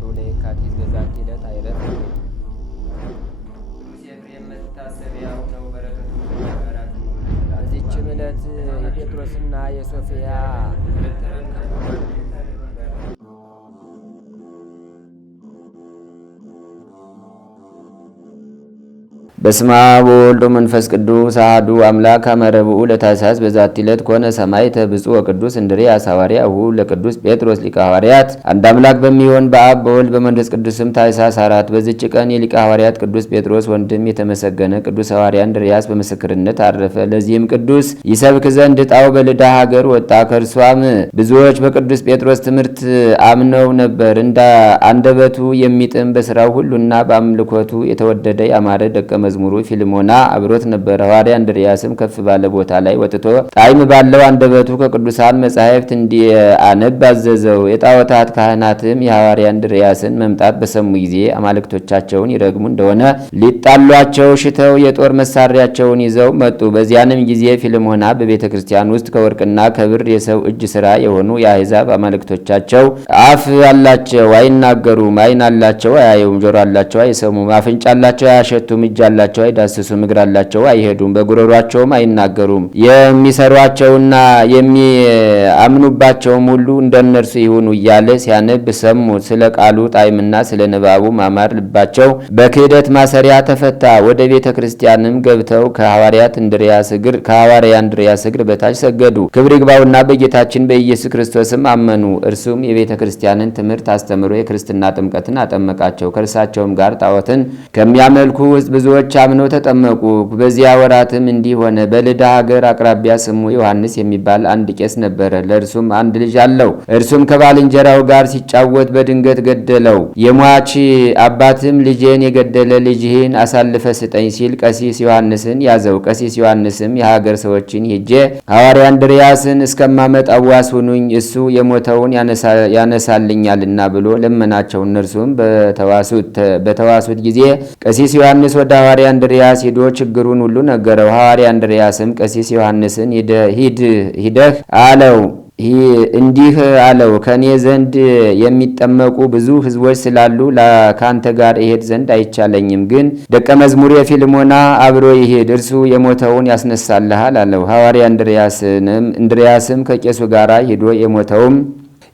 መንግሥቱ ለየካቲት በዛቲ ዕለት አይረፍ። ቅዱስ ኤፍሬም መታሰቢያው ነው። በረከቱ በዚችም ዕለት የጴጥሮስና የሶፊያ በስመ አብ ወወልድ ወመንፈስ ቅዱስ አሐዱ አምላክ አመ ረቡዕ ለታኅሳስ በዛቲ ዕለት ኮነ ሰማዕተ ብፁዕ ወቅዱስ እንድርያስ ሐዋርያሁ ለቅዱስ ጴጥሮስ ሊቀ ሐዋርያት። አንድ አምላክ በሚሆን በአብ በወልድ በመንፈስ ቅዱስም ታኅሳስ 4 በዚች ቀን የሊቀ ሐዋርያት ቅዱስ ጴጥሮስ ወንድም የተመሰገነ ቅዱስ ሐዋርያ እንድርያስ በምስክርነት አረፈ። ለዚህም ቅዱስ ይሰብክ ዘንድ ዕጣው በልዳ ሀገር ወጣ። ከእርሷም ብዙዎች በቅዱስ ጴጥሮስ ትምህርት አምነው ነበር። እንደ አንደበቱ የሚጥም በሥራው ሁሉና በአምልኮቱ የተወደደ ያማረ ደቀ መዝሙሩ ፊልሞና አብሮት ነበር። ሐዋርያ እንድርያስም ከፍ ባለ ቦታ ላይ ወጥቶ ጣዕም ባለው አንደበቱ ከቅዱሳን መጻሕፍት እንዲያነብ አዘዘው። የጣዖታት ካህናትም የሐዋርያ እንድርያስን መምጣት በሰሙ ጊዜ አማልክቶቻቸውን ይረግሙ እንደሆነ ሊጣሏቸው ሽተው የጦር መሳሪያቸውን ይዘው መጡ። በዚያንም ጊዜ ፊልሞና በቤተ ክርስቲያን ውስጥ ከወርቅና ከብር የሰው እጅ ሥራ የሆኑ የአሕዛብ አማልክቶቻቸው አፍ አላቸው አይናገሩም፣ ዓይን አላቸው አያዩም፣ ጆሮ አላቸው አይሰሙም፣ አፍንጫ አላቸው አያሸቱም፣ እጅ አላቸው አይዳስሱም፣ እግር አላቸው አይሄዱም፣ በጉሮሯቸውም አይናገሩም። የሚሰሯቸውና የሚያምኑባቸውም ሁሉ እንደነርሱ ይሁኑ እያለ ሲያነብ ሰሙ። ስለ ቃሉ ጣዕምና ስለ ንባቡ ማማር ልባቸው በክህደት ማሰሪያ ተፈታ። ወደ ቤተ ክርስቲያንም ገብተው ከሐዋርያ እንድርያስ እግር በታች ሰገዱ። ክብር ይግባውና በጌታችን በኢየሱስ ክርስቶስም አመኑ። እርሱም የቤተ ክርስቲያንን ትምህርት አስተምሮ የክርስትና ጥምቀትን አጠመቃቸው። ከእርሳቸውም ጋር ጣዖትን ከሚያመልኩ ውስጥ ብዙዎች አምነው ተጠመቁ። በዚያ ወራትም እንዲህ ሆነ። በልዳ ሀገር አቅራቢያ ስሙ ዮሐንስ የሚባል አንድ ቄስ ነበረ። ለእርሱም አንድ ልጅ አለው። እርሱም ከባልንጀራው ጋር ሲጫወት በድንገት ገደለው። የሟች አባትም ልጄን የገደለ ልጅህን አሳልፈ ስጠኝ ሲል ቀሲስ ዮሐንስን ያዘው። ቀሲስ ዮሐንስም የሀገር ሰዎችን ሄጄ ሐዋርያ እንድርያስን እስከማመጣው ዋስሁኑኝ፣ እሱ የሞተውን ያነሳልኛልና ብሎ ለመናቸው። እነርሱም በተዋሱት ጊዜ ቀሲስ ዮሐንስ ወደ ሐዋርያ እንድርያስ ሄዶ ችግሩን ሁሉ ነገረው። ሐዋርያ እንድርያስም ቀሲስ ዮሐንስን ሂደህ አለው እንዲህ አለው፣ ከኔ ዘንድ የሚጠመቁ ብዙ ሕዝቦች ስላሉ ካንተ ጋር እሄድ ዘንድ አይቻለኝም። ግን ደቀ መዝሙር የፊልሞና አብሮ ይሄድ፣ እርሱ የሞተውን ያስነሳልሃል አለው። ሐዋርያ እንድርያስም ከቄሱ ጋር ሄዶ የሞተውም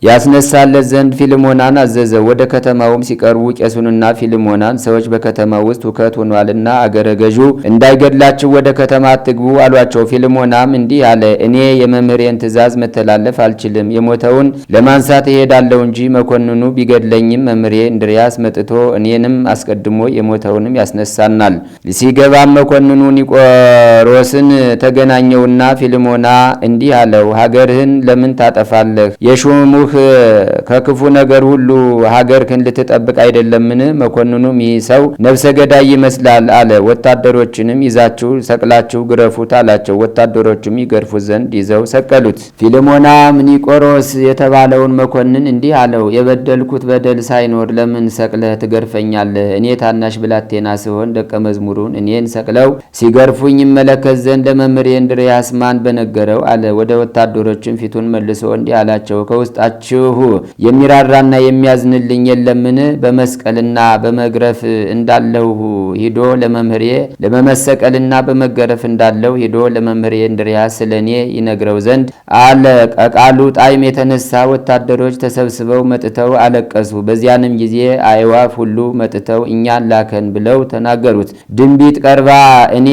ያስነሳለት ዘንድ ፊልሞናን አዘዘው። ወደ ከተማውም ሲቀርቡ ቄሱንና ፊልሞናን ሰዎች በከተማው ውስጥ ሁከት ሆኗልና አገረ ገዡ እንዳይገድላችሁ ወደ ከተማ አትግቡ አሏቸው። ፊልሞናም እንዲህ አለ፣ እኔ የመምህሬን ትእዛዝ መተላለፍ አልችልም። የሞተውን ለማንሳት እሄዳለሁ እንጂ መኮንኑ ቢገድለኝም መምህሬ እንድርያስ መጥቶ እኔንም አስቀድሞ የሞተውንም ያስነሳናል። ሲገባም መኮንኑ ኒቆሮስን ተገናኘውና ፊልሞና እንዲህ አለው፣ ሀገርህን ለምን ታጠፋለህ? የሹሙ ከክፉ ነገር ሁሉ ሀገርህን ልትጠብቅ አይደለምን? መኮንኑም ይህ ሰው ነፍሰ ገዳይ ይመስላል አለ። ወታደሮችንም ይዛችሁ ሰቅላችሁ ግረፉት አላቸው። ወታደሮችም ይገርፉት ዘንድ ይዘው ሰቀሉት። ፊልሞናም ኒቆሮስ የተባለውን መኮንን እንዲህ አለው፣ የበደልኩት በደል ሳይኖር ለምን ሰቅለህ ትገርፈኛለህ? እኔ ታናሽ ብላቴና ስሆን ደቀ መዝሙሩን እኔን ሰቅለው ሲገርፉኝ ይመለከት ዘንድ ለመምህሬ እንድርያስ ማን በነገረው አለ። ወደ ወታደሮችም ፊቱን መልሶ እንዲህ አላቸው፣ ከውስጣችሁ የሚራራና የሚያዝንልኝ የለምን? በመስቀልና በመግረፍ እንዳለው ሂዶ ለመምህሬ ለመመሰቀልና በመገረፍ እንዳለው ሂዶ ለመምህሬ እንድርያስ ስለኔ ይነግረው ዘንድ አለ። ከቃሉ ጣዕም የተነሳ ወታደሮች ተሰብስበው መጥተው አለቀሱ። በዚያንም ጊዜ አዕዋፍ ሁሉ መጥተው እኛን ላከን ብለው ተናገሩት። ድንቢጥ ቀርባ እኔ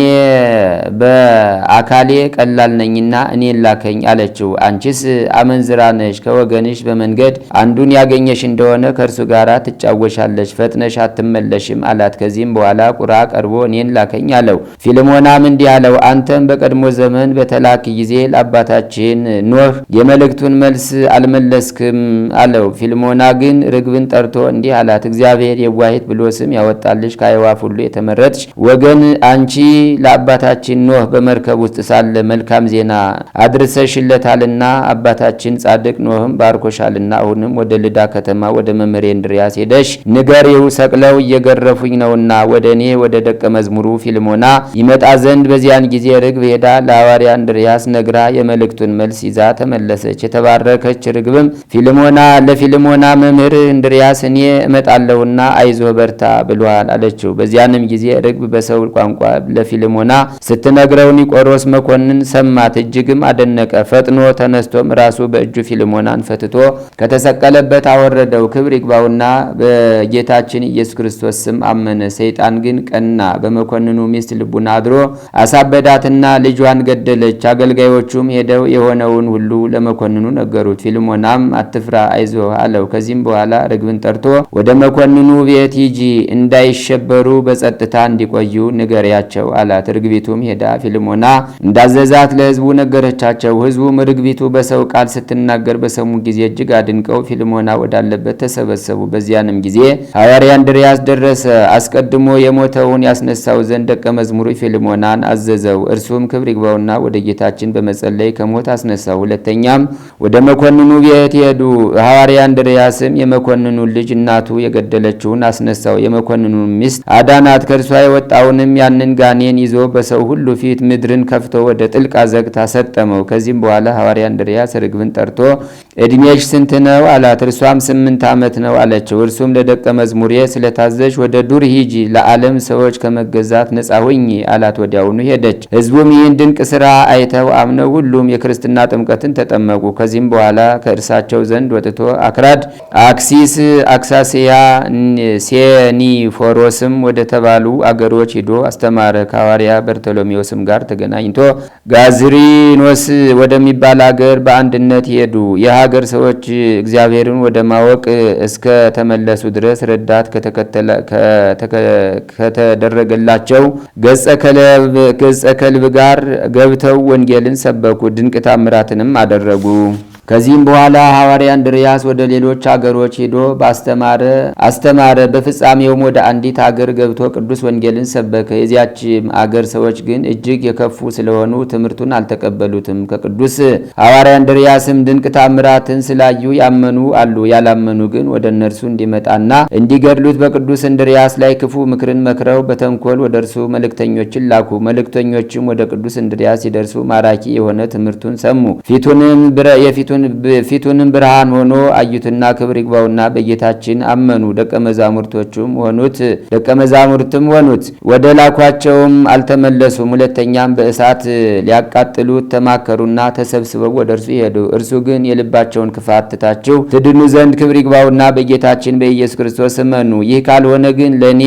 በአካሌ ቀላል ነኝና እኔን ላከኝ አለችው። አንቺስ አመንዝራ ነሽ፣ ከወገንሽ በመንገድ አንዱን ያገኘሽ እንደሆነ ከእርሱ ጋር ትጫወሻለሽ፣ ፈጥነሽ አትመለሽም አላት። ከዚህም በኋላ ቁራ ቀርቦ እኔን ላከኝ አለው። ፊልሞናም እንዲህ አለው፣ አንተም በቀድሞ ዘመን በተላክ ጊዜ ለአባታችን ኖህ የመልእክቱን መልስ አልመለስክም አለው። ፊልሞና ግን ርግብን ጠርቶ እንዲህ አላት፣ እግዚአብሔር የዋሂት ብሎ ስም ያወጣልሽ ከአዕዋፍ ሁሉ የተመረጥሽ ወገን አንቺ ለአባታችን ኖህ በመርከብ ውስጥ ሳለ መልካም ዜና አድርሰሽለታልና አባታችን ጻድቅ ኖህም ባርኮ ባርኮሻልና አሁንም ወደ ልዳ ከተማ ወደ መምህሬ እንድርያስ ሄደሽ ንገሪው፣ ሰቅለው እየገረፉኝ ነውና ወደ እኔ ወደ ደቀ መዝሙሩ ፊልሞና ይመጣ ዘንድ። በዚያን ጊዜ ርግብ ሄዳ ለሐዋርያ እንድርያስ ነግራ የመልእክቱን መልስ ይዛ ተመለሰች። የተባረከች ርግብም ለፊልሞና መምህር እንድርያስ እኔ እመጣለሁና አይዞህ በርታ ብሏል አለችው። በዚያንም ጊዜ ርግብ በሰው ቋንቋ ለፊልሞና ስትነግረው ኒቆሮስ መኮንን ሰማት፣ እጅግም አደነቀ። ፈጥኖ ተነስቶም ራሱ በእጁ ፊልሞናን ፈትቶ ከተሰቀለበት አወረደው። ክብር ይግባውና በጌታችን ኢየሱስ ክርስቶስ ስም አመነ። ሰይጣን ግን ቀና፣ በመኮንኑ ሚስት ልቡና አድሮ አሳበዳትና ልጇን ገደለች። አገልጋዮቹም ሄደው የሆነውን ሁሉ ለመኮንኑ ነገሩት። ፊልሞናም አትፍራ፣ አይዞህ አለው። ከዚህም በኋላ ርግብን ጠርቶ ወደ መኮንኑ ቤት ሂጂ፣ እንዳይሸበሩ በጸጥታ እንዲቆዩ ንገሪያቸው አላት። ርግቢቱም ሄዳ ፊልሞና እንዳዘዛት ለሕዝቡ ነገረቻቸው። ሕዝቡም ርግቢቱ በሰው ቃል ስትናገር በሰሙ ጊዜ እጅግ አድንቀው ፊልሞና ወዳለበት ተሰበሰቡ። በዚያንም ጊዜ ሐዋርያ እንድርያስ ደረሰ። አስቀድሞ የሞተውን ያስነሳው ዘንድ ደቀ መዝሙሩ ፊልሞናን አዘዘው። እርሱም ክብር ይግባውና ወደ ጌታችን በመጸለይ ከሞት አስነሳው። ሁለተኛም ወደ መኮንኑ ቤት ሄዱ። ሐዋርያ እንድርያስም የመኮንኑን ልጅ እናቱ የገደለችውን አስነሳው። የመኮንኑን ሚስት አዳናት። ከእርሷ የወጣውንም ያንን ጋኔን ይዞ በሰው ሁሉ ፊት ምድርን ከፍቶ ወደ ጥልቅ አዘቅት አሰጠመው። ከዚህም በኋላ ሐዋርያ እንድርያስ ርግብን ጠርቶ እድሜሽ ስንት ነው አላት። እርሷም 8 ዓመት ነው አለችው። እርሱም ለደቀ መዝሙሬ ስለታዘዥ ወደ ዱር ሂጂ፣ ለዓለም ሰዎች ከመገዛት ነጻ ሁኚ አላት። ወዲያውኑ ሄደች። ሕዝቡም ይህን ድንቅ ስራ አይተው አምነው ሁሉም የክርስትና ጥምቀትን ተጠመቁ። ከዚህም በኋላ ከእርሳቸው ዘንድ ወጥቶ አክራድ፣ አክሲስ፣ አክሳሲያ፣ ሴኒፎሮስም ወደ ተባሉ አገሮች ሂዶ አስተማረ። ከሐዋርያ በርቶሎሜዎስም ጋር ተገናኝቶ ጋዝሪኖስ ወደሚባል አገር በአንድነት ሄዱ። የሀገር ሰዎች እግዚአብሔርን ወደ ማወቅ እስከ ተመለሱ ድረስ ረዳት ከተደረገላቸው ገጸ ከልብ ጋር ገብተው ወንጌልን ሰበኩ፣ ድንቅ ታምራትንም አደረጉ። ከዚህም በኋላ ሐዋርያ እንድርያስ ወደ ሌሎች አገሮች ሄዶ አስተማረ። በፍጻሜውም ወደ አንዲት አገር ገብቶ ቅዱስ ወንጌልን ሰበከ። የዚያችም አገር ሰዎች ግን እጅግ የከፉ ስለሆኑ ትምህርቱን አልተቀበሉትም። ከቅዱስ ሐዋርያ እንድርያስም ድንቅ ታምራትን ስላዩ ያመኑ አሉ። ያላመኑ ግን ወደ እነርሱ እንዲመጣና እንዲገድሉት በቅዱስ እንድርያስ ላይ ክፉ ምክርን መክረው በተንኮል ወደ እርሱ መልእክተኞችን ላኩ። መልእክተኞችም ወደ ቅዱስ እንድርያስ ሲደርሱ ማራኪ የሆነ ትምህርቱን ሰሙ። ፊቱንም ብርሃን ሆኖ አዩትና ክብር ይግባውና በጌታችን አመኑ። ደቀ መዛሙርትም ሆኑት። ወደ ላኳቸውም አልተመለሱም። ሁለተኛም በእሳት ሊያቃጥሉት ተማከሩና ተሰብስበው ወደ እርሱ ሄዱ። እርሱ ግን የልባቸውን ክፋት ትታችሁ ትድኑ ዘንድ ክብር ይግባውና በጌታችን በኢየሱስ ክርስቶስ እመኑ። ይህ ካልሆነ ግን ለእኔ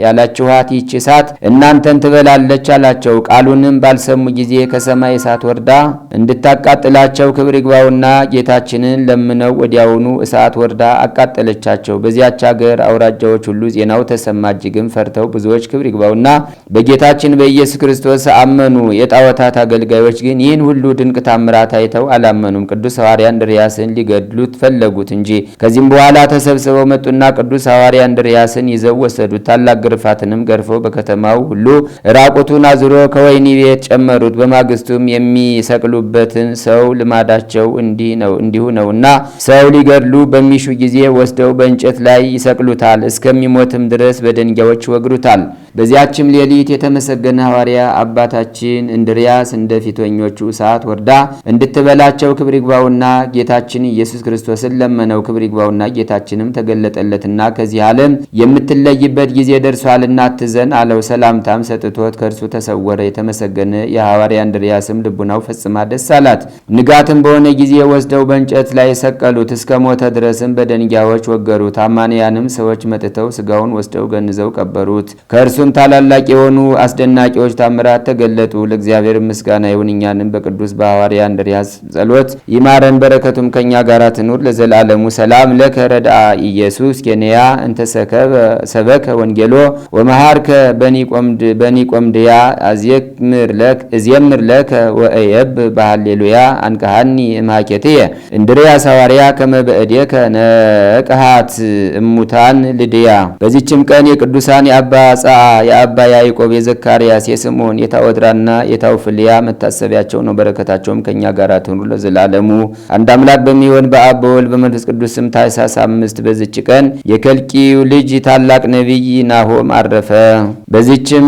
ያላችኋት ይህች እሳት እናንተን ትበላለች አላቸው። ቃሉንም ባልሰሙ ጊዜ ከሰማይ እሳት ወርዳ እንድታቃጥላቸው ክብር ይግባውና ጌታችንን ለምነው ወዲያውኑ እሳት ወርዳ አቃጠለቻቸው። በዚያች ሀገር አውራጃዎች ሁሉ ዜናው ተሰማ። እጅግም ፈርተው ብዙዎች ክብር ይግባውና በጌታችን በኢየሱስ ክርስቶስ አመኑ። የጣዖታት አገልጋዮች ግን ይህን ሁሉ ድንቅ ታምራት አይተው አላመኑም። ቅዱስ ሐዋርያ እንድርያስን ሊገድሉት ፈለጉት እንጂ። ከዚህም በኋላ ተሰብስበው መጡና ቅዱስ ሐዋርያ እንድርያስን ይዘው ወሰዱት። ታላቅ ግርፋትንም ገርፈው በከተማው ሁሉ ራቁቱን አዙሮ ከወህኒ ቤት ጨመሩት። በማግስቱም የሚሰቅሉበትን ሰው ልማዳቸው እንዲሁ ነውና ሰው ሊገድሉ በሚሹ ጊዜ ወስደው በእንጨት ላይ ይሰቅሉታል፣ እስከሚሞትም ድረስ በደንጊያዎች ይወግሩታል። በዚያችም ሌሊት የተመሰገነ ሐዋርያ አባታችን እንድርያስ እንደ ፊተኞቹ እሳት ወርዳ እንድትበላቸው ክብር ይግባውና ጌታችን ኢየሱስ ክርስቶስን ለመነው። ክብር ይግባውና ጌታችንም ተገለጠለትና ከዚህ ዓለም የምትለይበት ጊዜ ደርሷልና አትዘን አለው። ሰላምታም ሰጥቶት ከእርሱ ተሰወረ። የተመሰገነ የሐዋርያ እንድርያስም ልቡናው ፈጽማ ደስ አላት። ንጋትም በሆነ ጊዜ ወስደው በእንጨት ላይ ሰቀሉት። እስከ ሞተ ድረስም በደንጊያዎች ወገሩት። አማንያንም ሰዎች መጥተው ስጋውን ወስደው ገንዘው ቀበሩት። ከእርሱም ታላላቅ የሆኑ አስደናቂዎች ታምራት ተገለጡ። ለእግዚአብሔር ምስጋና ይሁን፣ እኛንም በቅዱስ በሐዋርያ እንድርያስ ጸሎት ይማረን፣ በረከቱም ከኛ ጋር ትኑር ለዘላለሙ። ሰላም ለከ ረድአ ኢየሱስ ኬንያ እንተ ሰበከ ወንጌሎ ወመሃርከ በኒቆምድያ እዜምር ለከ ወእየብ በሃሌሉያ አንቀሃኒ እምሃኬትየ እንድርያስ ሐዋርያ ከመ በእዴከ ነቅሃት እሙታን ልድያ። በዚችም ቀን የቅዱሳን የአባ ጸአ፣ የአባ ያዕቆብ፣ የዘካርያስ፣ የስምዖን፣ የታወድራና የታውፍልያ መታሰቢያቸው ነው። በረከታቸውም ከእኛ ጋር ትኑር ለዘላለሙ። አንድ አምላክ በሚሆን በአብ በወልድ በመንፈስ ቅዱስ ስም ታኅሳስ 5 በዚች ቀን የከልቂው ልጅ ታላቅ ነቢይ ናሆም አረፈ። በዚችም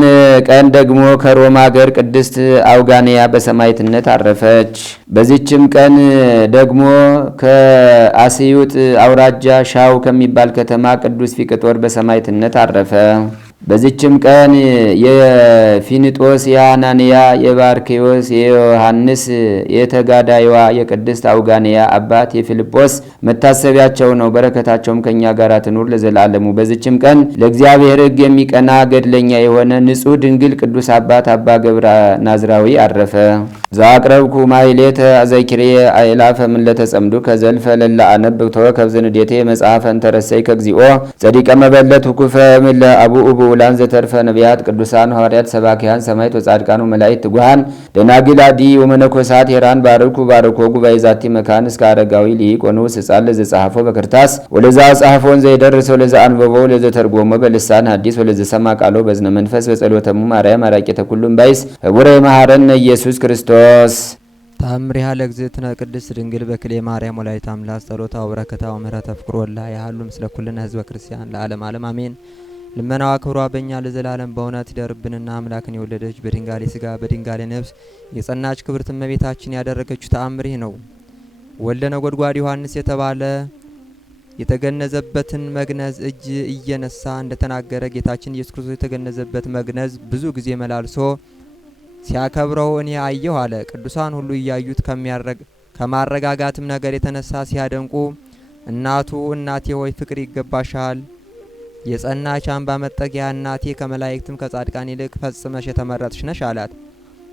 ቀን ደግሞ ከሮማ ሀገር ቅድስት አውጋንያ በሰማዕትነት አረፈች። በዚችም ቀን ደግሞ ከአስዩጥ አውራጃ ሻው ከሚባል ከተማ ቅዱስ ፊቅጦር በሰማዕትነት አረፈ። በዚችም ቀን የፊንጦስ፣ የሐናንያ፣ የባርኬዎስ፣ የዮሐንስ፣ የተጋዳይዋ የቅድስት አውጋንያ አባት የፊልጶስ መታሰቢያቸው ነው። በረከታቸውም ከእኛ ጋር ትኑር ለዘላለሙ። በዚችም ቀን ለእግዚአብሔር ሕግ የሚቀና ገድለኛ የሆነ ንጹሕ ድንግል ቅዱስ አባት አባ ገብረ ናዝራዊ አረፈ። ዘአቅረብኩ ማሕሌተ አዘኪርየ አእላፈ እምእለ ጸምዱ ከዘልፈ ለላ አነብብ ተወከብ ዘንዴቴ መጽሐፈ እንተረሰይ ከግዚኦ ጸዲቀ መበለት ኩፈ እምእለ አቡኡ ብኡላን ዘተርፈ ነቢያት ቅዱሳን ሐዋርያት ሰባክያን ሰማዕት ወጻድቃን ወመላእክት ትጉሃን ደናግል አዲ ወመነኮሳት ሄራን ባርኩ ባርኮ ጉባኤ ዛቲ መካን እስከ አረጋዊ ሊቅ ወንዑስ ሕፃን ለዘጸሐፎ በክርታስ ወለዛ ጸሐፎን ዘይደርስ ወለዛ አንበቦ ለዘተርጎሞ በልሳን ሐዲስ ወለዘሰማ ቃሎ በዝነ መንፈስ በጸሎተሙ ማርያም አራቂተ ኩሉም ባይስ ህቡረ መሐረነ ኢየሱስ ክርስቶስ ታምሪሃ ለእግዝእትነ ቅድስት ድንግል በክሌ ማርያም ወላዲተ አምላክ ጸሎታ ወበረከታ ወምሕረተ ፍቅር ወላ ያህሉ ምስለ ኩልነ ህዝበ ክርስቲያን ለዓለም ዓለም አሜን። ልመናዋ ክብሯ በእኛ ለዘላለም በእውነት ይደርብንና አምላክን የወለደች በድንጋሌ ስጋ በድንጋሌ ነፍስ የጸናች ክብርት እመቤታችን ያደረገችው ተአምር ነው። ወልደ ነጎድጓድ ዮሐንስ የተባለ የተገነዘበትን መግነዝ እጅ እየነሳ እንደተናገረ ጌታችን ኢየሱስ ክርስቶስ የተገነዘበት መግነዝ ብዙ ጊዜ መላልሶ ሲያከብረው እኔ አየሁ አለ። ቅዱሳን ሁሉ እያዩት ከማረጋጋትም ነገር የተነሳ ሲያደንቁ እናቱ እናቴ ሆይ ፍቅር ይገባሻል፣ የጸናች አምባ መጠጊያ እናቴ ከመላእክትም ከጻድቃን ይልቅ ፈጽመሽ የተመረጥሽ ነሽ አላት።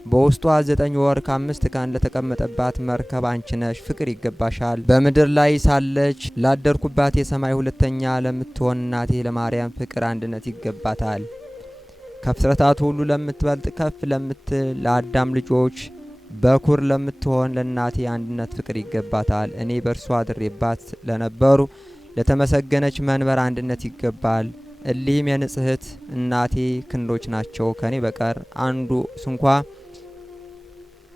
በውስጧ 9 ወር ከ5 ቀን ለተቀመጠባት መርከብ አንቺ ነሽ፣ ፍቅር ይገባሻል። በምድር ላይ ሳለች ላደርኩባት የሰማይ ሁለተኛ ለምትሆን እናቴ ለማርያም ፍቅር አንድነት ይገባታል። ከፍጥረታት ሁሉ ለምትበልጥ ከፍ ለምትል ለአዳም ልጆች በኩር ለምትሆን ለእናቴ አንድነት ፍቅር ይገባታል። እኔ በእርሷ አድሬባት ለነበሩ ለተመሰገነች መንበር አንድነት ይገባል። እሊህም የንጽሕት እናቴ ክንዶች ናቸው። ከኔ በቀር አንዱ ስንኳ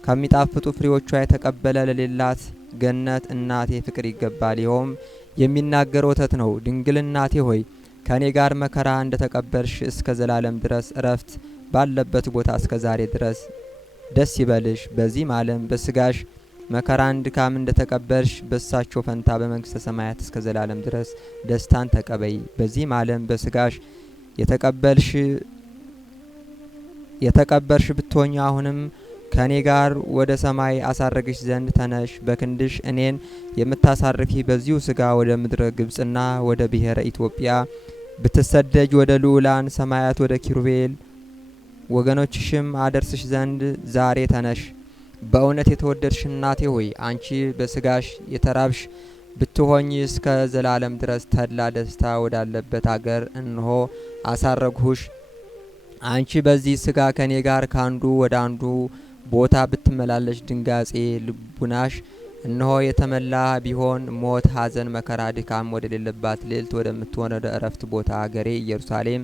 ከሚጣፍጡ ፍሬዎቿ የተቀበለ ለሌላት ገነት እናቴ ፍቅር ይገባል። ይኸውም የሚናገር ወተት ነው። ድንግል እናቴ ሆይ ከኔ ጋር መከራ እንደተቀበልሽ እስከ ዘላለም ድረስ እረፍት ባለበት ቦታ እስከ ዛሬ ድረስ ደስ ይበልሽ። በዚህም ዓለም በስጋሽ መከራን ድካም እንደተቀበልሽ በሳቸው ፈንታ በመንግስተ ሰማያት እስከ ዘላለም ድረስ ደስታን ተቀበይ። በዚህም ዓለም በስጋሽ የተቀበልሽ ብትሆኝ አሁንም ከኔ ጋር ወደ ሰማይ አሳረግሽ ዘንድ ተነሽ። በክንድሽ እኔን የምታሳርፊ በዚሁ ስጋ ወደ ምድረ ግብጽና ወደ ብሔረ ኢትዮጵያ ብትሰደጅ ወደ ልዑላን ሰማያት ወደ ኪሩቤል ወገኖችሽም አደርስሽ ዘንድ ዛሬ ተነሽ። በእውነት የተወደድሽ እናቴ ሆይ አንቺ በስጋሽ የተራብሽ ብትሆኝ እስከ ዘላለም ድረስ ተድላ ደስታ ወዳለበት አገር እንሆ አሳረግሁሽ። አንቺ በዚህ ስጋ ከኔ ጋር ካንዱ ወደ አንዱ ቦታ ብትመላለሽ ድንጋጼ ልቡናሽ እነሆ የተመላ ቢሆን ሞት፣ ሐዘን፣ መከራ፣ ድካም ወደ ሌለባት ልዕልት ወደምትሆን ወደ እረፍት ቦታ አገሬ ኢየሩሳሌም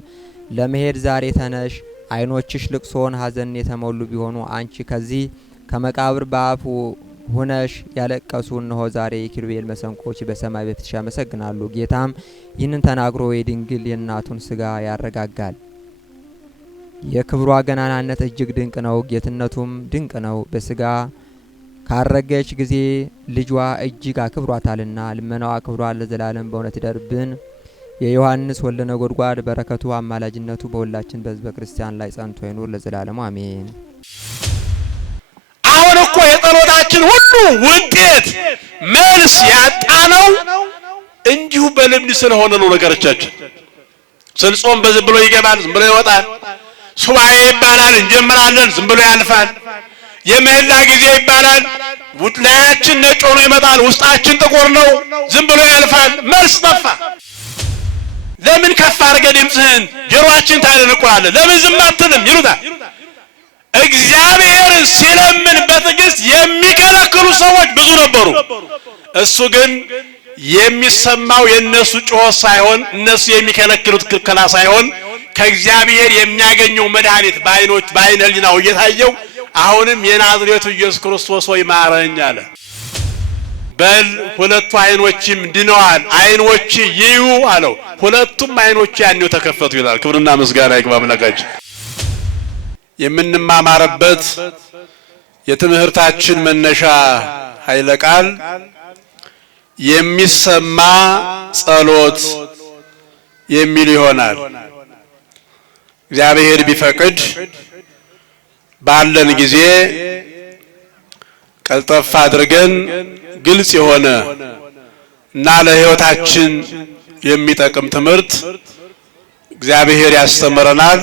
ለመሄድ ዛሬ ተነሽ። ዓይኖችሽ ልቅሶን ሐዘን የተሞሉ ቢሆኑ አንቺ ከዚህ ከመቃብር በአፍ ሁነሽ ያለቀሱ እነሆ ዛሬ የኪሩቤል መሰንቆች በሰማይ በፊትሽ ያመሰግናሉ። ጌታም ይህንን ተናግሮ የድንግል የእናቱን ስጋ ያረጋጋል። የክብሯ ገናናነት እጅግ ድንቅ ነው፣ ጌትነቱም ድንቅ ነው። በስጋ ካረገች ጊዜ ልጇ እጅግ አክብሯታልና ልመናዋ ክብሯ ለዘላለም በእውነት ይደርብን። የዮሐንስ ወልደ ነጎድጓድ በረከቱ አማላጅነቱ በሁላችን በሕዝበ ክርስቲያን ላይ ጸንቶ ይኑር ለዘላለሙ አሜን። አሁን እኮ የጸሎታችን ሁሉ ውጤት መልስ ያጣነው እንዲሁ በልምድ ስለሆነ ነው። ነገሮቻችን ስንጾም በዝም ብሎ ይገባል፣ ዝም ብሎ ይወጣል። ሱባኤ ይባላል እንጀምራለን፣ ዝም ብሎ ያልፋል። የምህላ ጊዜ ይባላል፣ ውጥላያችን ነጭ ሆኖ ይመጣል፣ ውስጣችን ጥቁር ነው፣ ዝም ብሎ ያልፋል። መልስ ጠፋ። ለምን ከፍ አድርገህ ድምፅህን ጆሮአችን ታደነቁራለህ? ለምን ዝም አትልም ይሉታል። እግዚአብሔር ሲለምን በትዕግስት የሚከለክሉ ሰዎች ብዙ ነበሩ። እሱ ግን የሚሰማው የነሱ ጩኸት ሳይሆን እነሱ የሚከለክሉት ክልከላ ሳይሆን ከእግዚአብሔር የሚያገኘው መድኃኒት በዓይነ ሕሊናው እየታየው አሁንም የናዝሬቱ ኢየሱስ ክርስቶስ ሆይ ማረኝ አለ። በል ሁለቱ ዓይኖችም ድነዋል፣ ዓይኖች ይዩ አለው። ሁለቱም ዓይኖች ያኔው ተከፈቱ ይላል። ክብርና ምስጋና ይግባ አምላካችን። የምንማማርበት የትምህርታችን መነሻ ኃይለ ቃል የሚሰማ ጸሎት የሚል ይሆናል። እግዚአብሔር ቢፈቅድ ባለን ጊዜ ቀልጠፍ አድርገን ግልጽ የሆነ እና ለሕይወታችን የሚጠቅም ትምህርት እግዚአብሔር ያስተምረናል።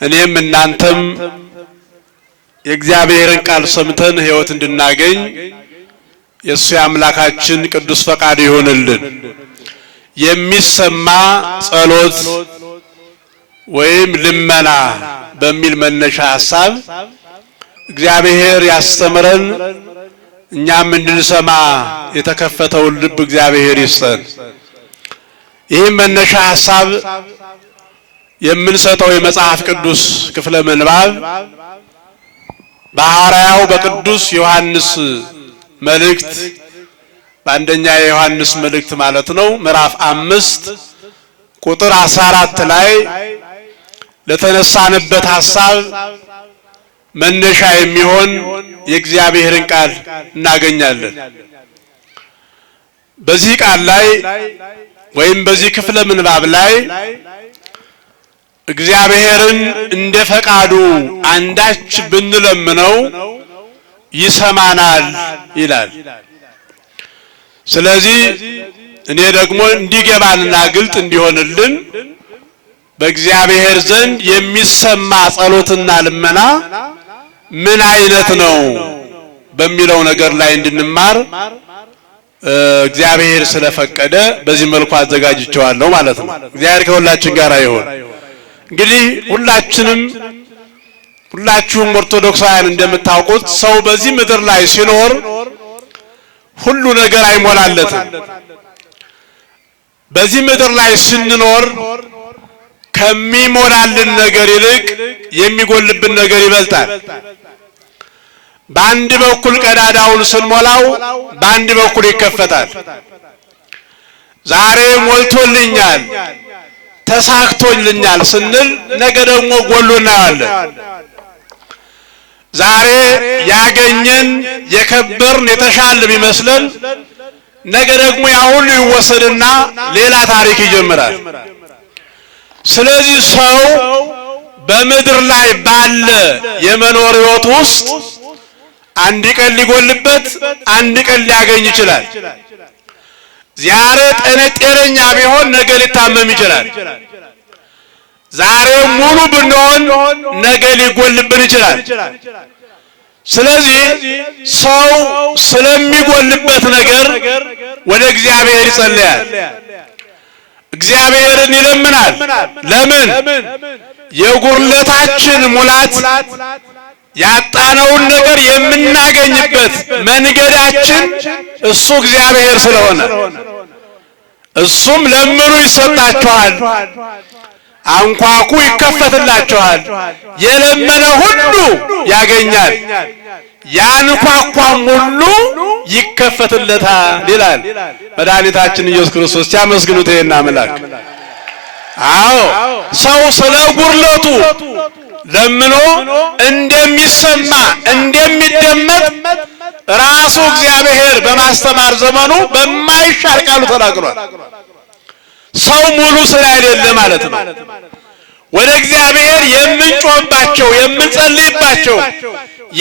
እኔም እናንተም የእግዚአብሔርን ቃል ሰምተን ሕይወት እንድናገኝ የእሱ የአምላካችን ቅዱስ ፈቃድ ይሆንልን። የሚሰማ ጸሎት ወይም ልመና በሚል መነሻ ሐሳብ እግዚአብሔር ያስተምረን፣ እኛም እንድንሰማ የተከፈተውን ልብ እግዚአብሔር ይስጠን። ይህም መነሻ ሐሳብ የምንሰጠው የመጽሐፍ ቅዱስ ክፍለ ምንባብ በሐዋርያው በቅዱስ ዮሐንስ መልእክት በአንደኛ የዮሐንስ መልእክት ማለት ነው ምዕራፍ 5 ቁጥር 14 ላይ ለተነሳንበት ሐሳብ መነሻ የሚሆን የእግዚአብሔርን ቃል እናገኛለን። በዚህ ቃል ላይ ወይም በዚህ ክፍለ ምንባብ ላይ እግዚአብሔርን እንደ ፈቃዱ አንዳች ብንለምነው ይሰማናል ይላል። ስለዚህ እኔ ደግሞ እንዲገባንና ግልጥ እንዲሆንልን በእግዚአብሔር ዘንድ የሚሰማ ጸሎትና ልመና ምን አይነት ነው በሚለው ነገር ላይ እንድንማር እግዚአብሔር ስለፈቀደ በዚህ መልኩ አዘጋጅቼዋለሁ ማለት ነው። እግዚአብሔር ከሁላችን ጋር ይሁን። እንግዲህ ሁላችሁም ኦርቶዶክሳውያን እንደምታውቁት ሰው በዚህ ምድር ላይ ሲኖር ሁሉ ነገር አይሞላለትም። በዚህ ምድር ላይ ስንኖር ከሚሞላልን ነገር ይልቅ የሚጎልብን ነገር ይበልጣል። በአንድ በኩል ቀዳዳውን ስንሞላው በአንድ በኩል ይከፈታል። ዛሬ ሞልቶልኛል ተሳክቶልኛል ስንል ነገ ደግሞ ጎሎ እናያለን። ዛሬ ያገኘን የከበርን የተሻለ ቢመስለን ነገ ደግሞ ያ ሁሉ ይወሰድና ሌላ ታሪክ ይጀምራል። ስለዚህ ሰው በምድር ላይ ባለ የመኖር ሕይወት ውስጥ አንድ ቀን ሊጎልበት አንድ ቀን ሊያገኝ ይችላል። ዛሬ ጤነኛ ቢሆን ነገ ሊታመም ይችላል። ዛሬ ሙሉ ብንሆን ነገ ሊጎልብን ይችላል። ስለዚህ ሰው ስለሚጎልበት ነገር ወደ እግዚአብሔር ይጸልያል፣ እግዚአብሔርን ይለምናል። ለምን? የጉድለታችን ሙላት ያጣነውን ነገር የምናገኝበት መንገዳችን እሱ እግዚአብሔር ስለሆነ እሱም ለምኑ ይሰጣችኋል፣ አንኳኩ ይከፈትላችኋል፣ የለመነ ሁሉ ያገኛል፣ ያንኳኳም ሁሉ ይከፈትለታል ይላል መድኃኒታችን ኢየሱስ ክርስቶስ። ሲያመስግኑት ይሄን አምላክ። አዎ ሰው ስለ ጉድለቱ ለምኖ እንደሚሰማ እንደሚደመጥ ራሱ እግዚአብሔር በማስተማር ዘመኑ በማይሻር ቃሉ ተናግሯል። ሰው ሙሉ ስላይደለ ማለት ነው። ወደ እግዚአብሔር የምንጮህባቸው፣ የምንጸልይባቸው፣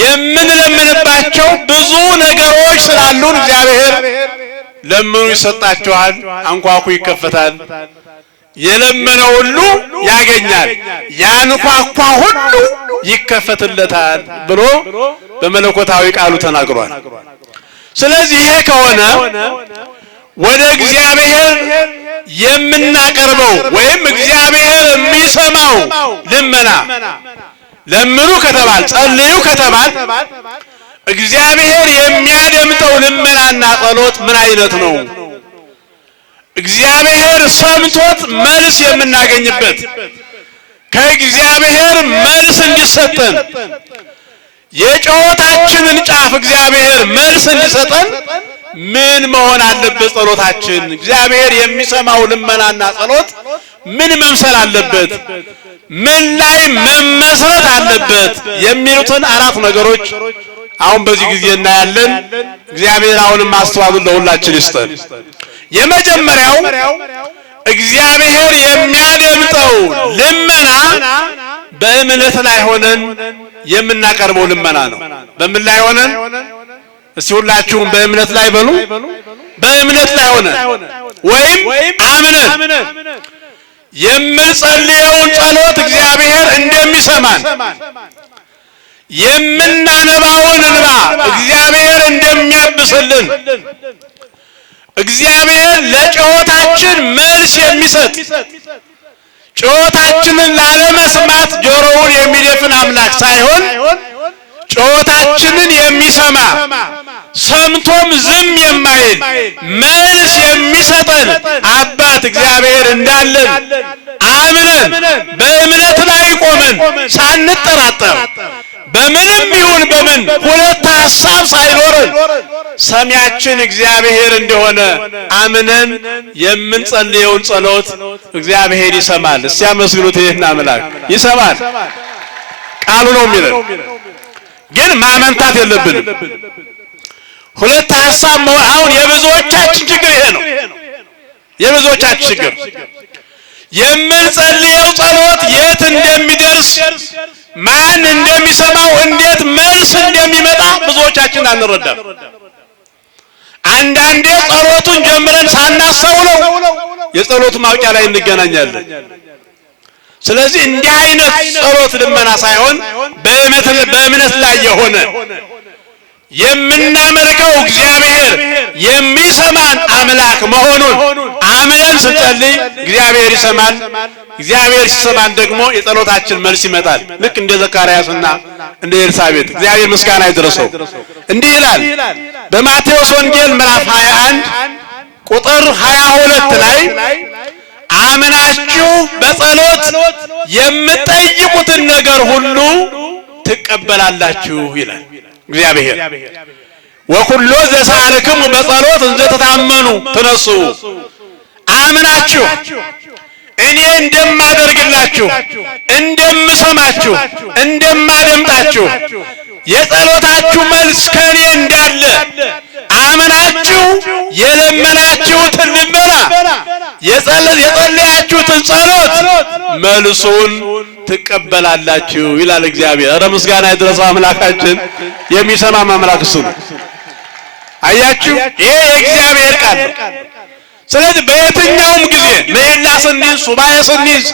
የምንለምንባቸው ብዙ ነገሮች ስላሉን እግዚአብሔር ለምኑ ይሰጣችኋል፣ አንኳኩ ይከፈታል፣ የለመነ ሁሉ ያገኛል፣ ያንኳኳ ሁሉ ይከፈትለታል ብሎ በመለኮታዊ ቃሉ ተናግሯል። ስለዚህ ይሄ ከሆነ ወደ እግዚአብሔር የምናቀርበው ወይም እግዚአብሔር የሚሰማው ልመና ለምኑ ከተባል ጸልዩ ከተባል እግዚአብሔር የሚያደምጠው ልመናና ጸሎት ምን አይነት ነው? እግዚአብሔር ሰምቶት መልስ የምናገኝበት ከእግዚአብሔር መልስ እንዲሰጠን የጮታችንን ጫፍ እግዚአብሔር መልስ እንዲሰጠን ምን መሆን አለበት? ጸሎታችን እግዚአብሔር የሚሰማው ልመናና ጸሎት ምን መምሰል አለበት? ምን ላይ መመስረት አለበት? የሚሉትን አራት ነገሮች አሁን በዚህ ጊዜ እናያለን። እግዚአብሔር አሁንም ማስተዋሉን ለሁላችን ይስጠን። የመጀመሪያው እግዚአብሔር የሚያደምጠው ልመና በእምነት ላይ ሆነን የምናቀርበው ልመና ነው። በምን ላይ ሆነን? እስቲ ሁላችሁም በእምነት ላይ በሉ። በእምነት ላይ ሆነን ወይም አምነን የምንጸልየውን ጸሎት እግዚአብሔር እንደሚሰማን የምናነባውን እንባ እግዚአብሔር እንደሚያብስልን እግዚአብሔር ለጮታችን መልስ የሚሰጥ ጮታችንን ላለመስማት ጆሮውን የሚደፍን አምላክ ሳይሆን ጮታችንን የሚሰማ ሰምቶም ዝም የማይል መልስ የሚሰጠን አባት እግዚአብሔር እንዳለን አምነን በእምነት ላይ ቆመን ሳንጠራጠር በምንም ይሁን በምን ሁለት ሐሳብ ሳይኖረን ሰሚያችን እግዚአብሔር እንደሆነ አምነን የምንጸልየውን ጸሎት እግዚአብሔር ይሰማል። እስቲ አመስግኑት። ይህን አምላክ ይሰማል። ቃሉ ነው የሚለን። ግን ማመንታት የለብንም። ሁለት ሐሳብ አሁን የብዙዎቻችን ችግር ይሄ ነው። የብዙዎቻችን ችግር የምንጸልየው ጸሎት የት እንደሚደርስ ማን እንደሚሰማው እንዴት መልስ እንደሚመጣ ብዙዎቻችን አንረዳም። አንዳንዴ ጸሎቱን ጀምረን ሳናስተውለው የጸሎቱ ማውቂያ ላይ እንገናኛለን። ስለዚህ እንዲህ አይነት ጸሎት ልመና ሳይሆን በእምነት ላይ የሆነ የምናመልከው እግዚአብሔር የሚሰማን አምላክ መሆኑን አምነን ስንጸልይ እግዚአብሔር ይሰማል። እግዚአብሔር ሲሰማን ደግሞ የጸሎታችን መልስ ይመጣል። ልክ እንደ ዘካርያስና እንደ ኤልሳቤጥ እግዚአብሔር ምስጋና ይድረሰው። እንዲህ ይላል በማቴዎስ ወንጌል ምዕራፍ 21 ቁጥር 22 ላይ አምናችሁ በጸሎት የምትጠይቁትን ነገር ሁሉ ትቀበላላችሁ ይላል እግዚአብሔር። ወኩሎ ዘሳልክሙ በጸሎት እንዘ ተታመኑ ተነሱ። አምናችሁ እኔ እንደማደርግላችሁ እንደምሰማችሁ እንደማደምጣችሁ የጸሎታችሁ መልስ ከኔ እንዳለ አምናችሁ የለመናችሁትን ልመና የጸለያችሁትን ጸሎት መልሱን ትቀበላላችሁ ይላል እግዚአብሔር። ኧረ ምስጋና ይድረሰው አምላካችን። የሚሰማ አምላክ እሱ ነው። አያችሁ፣ ይሄ የእግዚአብሔር ቃል ነው። ስለዚህ በየትኛውም ጊዜ ምህላ ስንይዝ፣ ሱባኤ ስንይዝ፣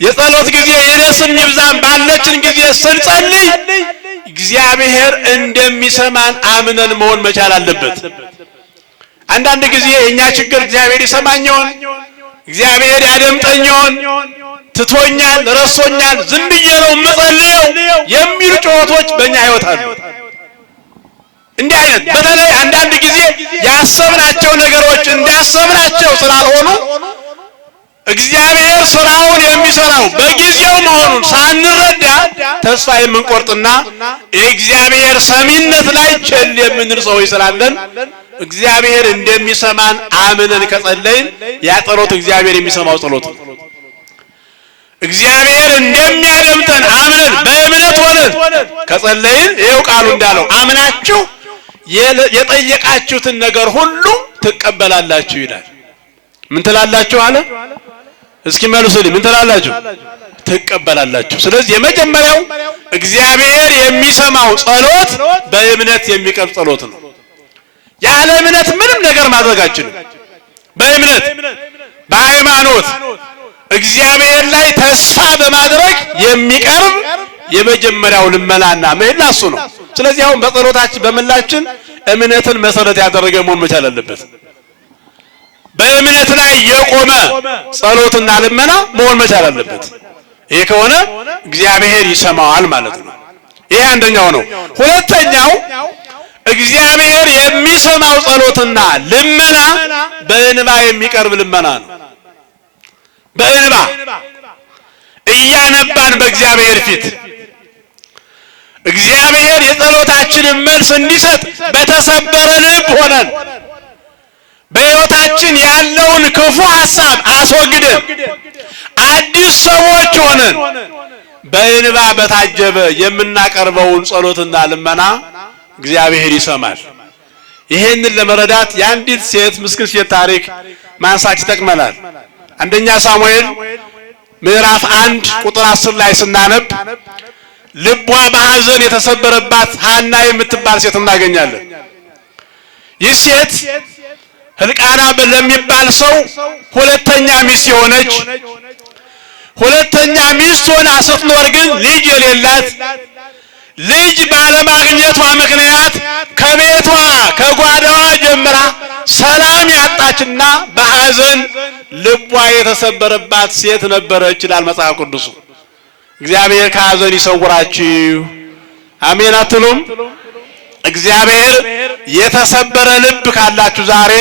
የጸሎት ጊዜ የነስም ይብዛም ባለችን ጊዜ ስንጸልይ እግዚአብሔር እንደሚሰማን አምነን መሆን መቻል አለበት። አንዳንድ ጊዜ የኛ ችግር እግዚአብሔር ይሰማኛል፣ እግዚአብሔር ያደምጠኛል፣ ትቶኛል፣ ረሶኛል፣ ዝም ብዬ ነው የምጸልየው የሚሉ ጩኸቶች በእኛ ሕይወት አሉ። እንዲህ አይነት በተለይ አንዳንድ ጊዜ ያሰብናቸው ነገሮች እንዳሰብናቸው ስላልሆኑ እግዚአብሔር ስራውን የሚሰራው በጊዜው መሆኑን ሳንረዳ ተስፋ የምንቆርጥና የእግዚአብሔር ሰሚነት ላይ ቸል የምንል ሰዎች ስላለን እግዚአብሔር እንደሚሰማን አምነን ከጸለይን ያ ጸሎት እግዚአብሔር የሚሰማው ጸሎት ነው። እግዚአብሔር እንደሚያደምጠን አምነን በእምነት ሆነን ከጸለይን ይኸው ቃሉ እንዳለው አምናችሁ የጠየቃችሁትን ነገር ሁሉ ትቀበላላችሁ ይላል። ምን ትላላችሁ አለ? እስኪ መልሱልኝ። ምን ትላላችሁ? ትቀበላላችሁ። ስለዚህ የመጀመሪያው እግዚአብሔር የሚሰማው ጸሎት በእምነት የሚቀርብ ጸሎት ነው። ያለ እምነት ምንም ነገር ማድረግ አንችልም። በእምነት በሃይማኖት እግዚአብሔር ላይ ተስፋ በማድረግ የሚቀርብ የመጀመሪያው ልመናና ምህላ እሱ ነው። ስለዚህ አሁን በጸሎታችን በምላችን እምነትን መሰረት ያደረገ መሆን መቻል አለበት። በእምነት ላይ የቆመ ጸሎትና ልመና መሆን መቻል አለበት። ይሄ ከሆነ እግዚአብሔር ይሰማዋል ማለት ነው። ይሄ አንደኛው ነው። ሁለተኛው እግዚአብሔር የሚሰማው ጸሎትና ልመና በእንባ የሚቀርብ ልመና ነው። በእንባ እያነባን በእግዚአብሔር ፊት እግዚአብሔር የጸሎታችንን መልስ እንዲሰጥ በተሰበረ ልብ ሆነን በሕይወታችን ያለውን ክፉ ሐሳብ አስወግደን አዲስ ሰዎች ሆነን በእንባ በታጀበ የምናቀርበውን ጸሎትና ልመና እግዚአብሔር ይሰማል። ይሄንን ለመረዳት የአንዲት ሴት ምስኪን ሴት ታሪክ ማንሳት ይጠቅመናል። አንደኛ ሳሙኤል ምዕራፍ 1 ቁጥር 10 ላይ ስናነብ ልቧ በሐዘን የተሰበረባት ሐና የምትባል ሴት እናገኛለን። ይህ ሴት ሕልቃና ለሚባል ሰው ሁለተኛ ሚስት የሆነች ሁለተኛ ሚስት ሆና ስትኖር ግን ልጅ የሌላት ልጅ ባለማግኘቷ ምክንያት ከቤቷ ከጓዳዋ ጀምራ ሰላም ያጣችና በሐዘን ልቧ የተሰበረባት ሴት ነበረች ይላል መጽሐፍ ቅዱስ። እግዚአብሔር ከሐዘን ይሰውራችሁ። አሜን አትሉም? እግዚአብሔር የተሰበረ ልብ ካላችሁ ዛሬ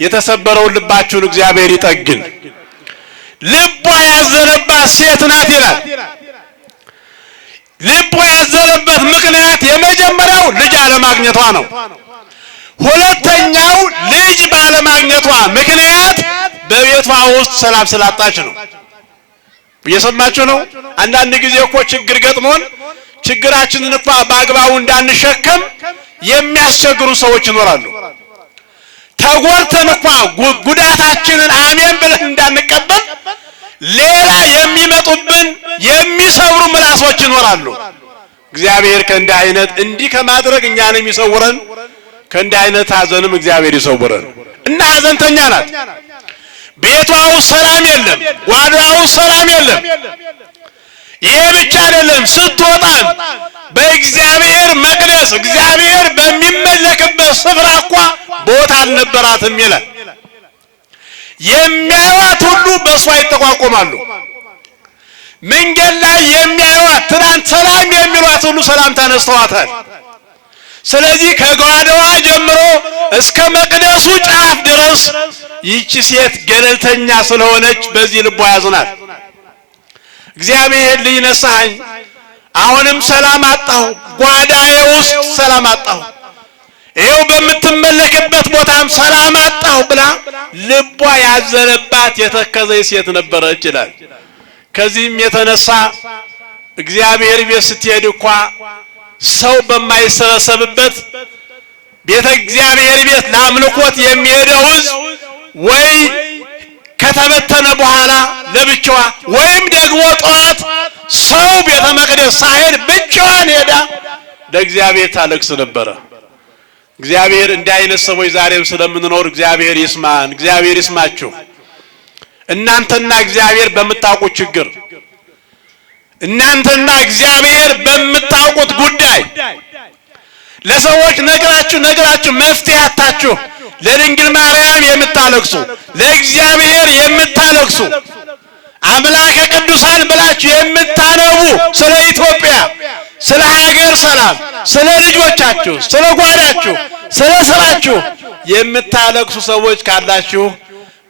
የተሰበረውን ልባችሁን እግዚአብሔር ይጠግን። ልቧ ያዘነባት ሴት ናት ይላል። ልቧ ያዘነበት ምክንያት የመጀመሪያው ልጅ አለማግኘቷ ነው። ሁለተኛው ልጅ ባለማግኘቷ ምክንያት በቤቷ ውስጥ ሰላም ስላጣች ነው። እየሰማችሁ ነው? አንዳንድ ጊዜ እኮ ችግር ገጥሞን ችግራችንን እንኳ በአግባቡ እንዳንሸከም የሚያስቸግሩ ሰዎች ይኖራሉ። ተጎድተን እንኳ ጉዳታችንን አሜን ብለን እንዳንቀበል ሌላ የሚመጡብን የሚሰብሩ ምላሶች ይኖራሉ። እግዚአብሔር ከእንዲህ አይነት እንዲህ ከማድረግ እኛንም ይሰውረን። ከእንዲህ አይነት ሐዘንም እግዚአብሔር ይሰውረን። እና ሐዘንተኛ ናት። ቤቷ ውስጥ ሰላም የለም፣ ጓዳዋ ውስጥ ሰላም የለም። ይሄ ብቻ አይደለም፣ ስትወጣም በእግዚአብሔር መቅደስ እግዚአብሔር በሚመለክበት ስፍራ እንኳ ቦታ አልነበራትም ይላል። የሚያዩት ሁሉ በእሷ ይጠቋቆማሉ። መንገድ ላይ የሚያዩት ትናንት ሰላም የሚሏት ሁሉ ሰላም ተነስተዋታል። ስለዚህ ከጓዳዋ ጀምሮ እስከ መቅደሱ ጫፍ ድረስ ይህች ሴት ገለልተኛ ስለሆነች በዚህ ልቧ ያዝናል። እግዚአብሔር ልጅ ነሳኸኝ፣ አሁንም ሰላም አጣሁ፣ ጓዳዬ ውስጥ ሰላም አጣሁ፣ ይኸው በምትመለክበት ቦታም ሰላም አጣሁ ብላ ልቧ ያዘነባት የተከዘች ሴት ነበረች ይላል። ከዚህም የተነሳ እግዚአብሔር ቤት ስትሄድ እንኳ ሰው በማይሰበሰብበት ቤተ እግዚአብሔር ቤት ለአምልኮት የሚሄደው ሕዝብ ወይ ከተበተነ በኋላ ለብቻዋ ወይም ደግሞ ጠዋት ሰው ቤተ መቅደስ ሳይሄድ ብቻዋን ሄዳ ለእግዚአብሔር ታለቅስ ነበረ። እግዚአብሔር እንዲህ አይነት ሰዎች ዛሬም ስለምንኖር እግዚአብሔር ይስማን፣ እግዚአብሔር ይስማችሁ። እናንተና እግዚአብሔር በምታውቁት ችግር፣ እናንተና እግዚአብሔር በምታውቁት ጉዳይ ለሰዎች ነግራችሁ መፍትሄ አጣችሁ ለድንግል ማርያም የምታለቅሱ፣ ለእግዚአብሔር የምታለቅሱ፣ አምላከ ቅዱሳን ብላችሁ የምታነቡ ስለ ኢትዮጵያ፣ ስለ ሀገር ሰላም፣ ስለ ልጆቻችሁ፣ ስለ ጓዳችሁ፣ ስለ ስራችሁ የምታለቅሱ ሰዎች ካላችሁ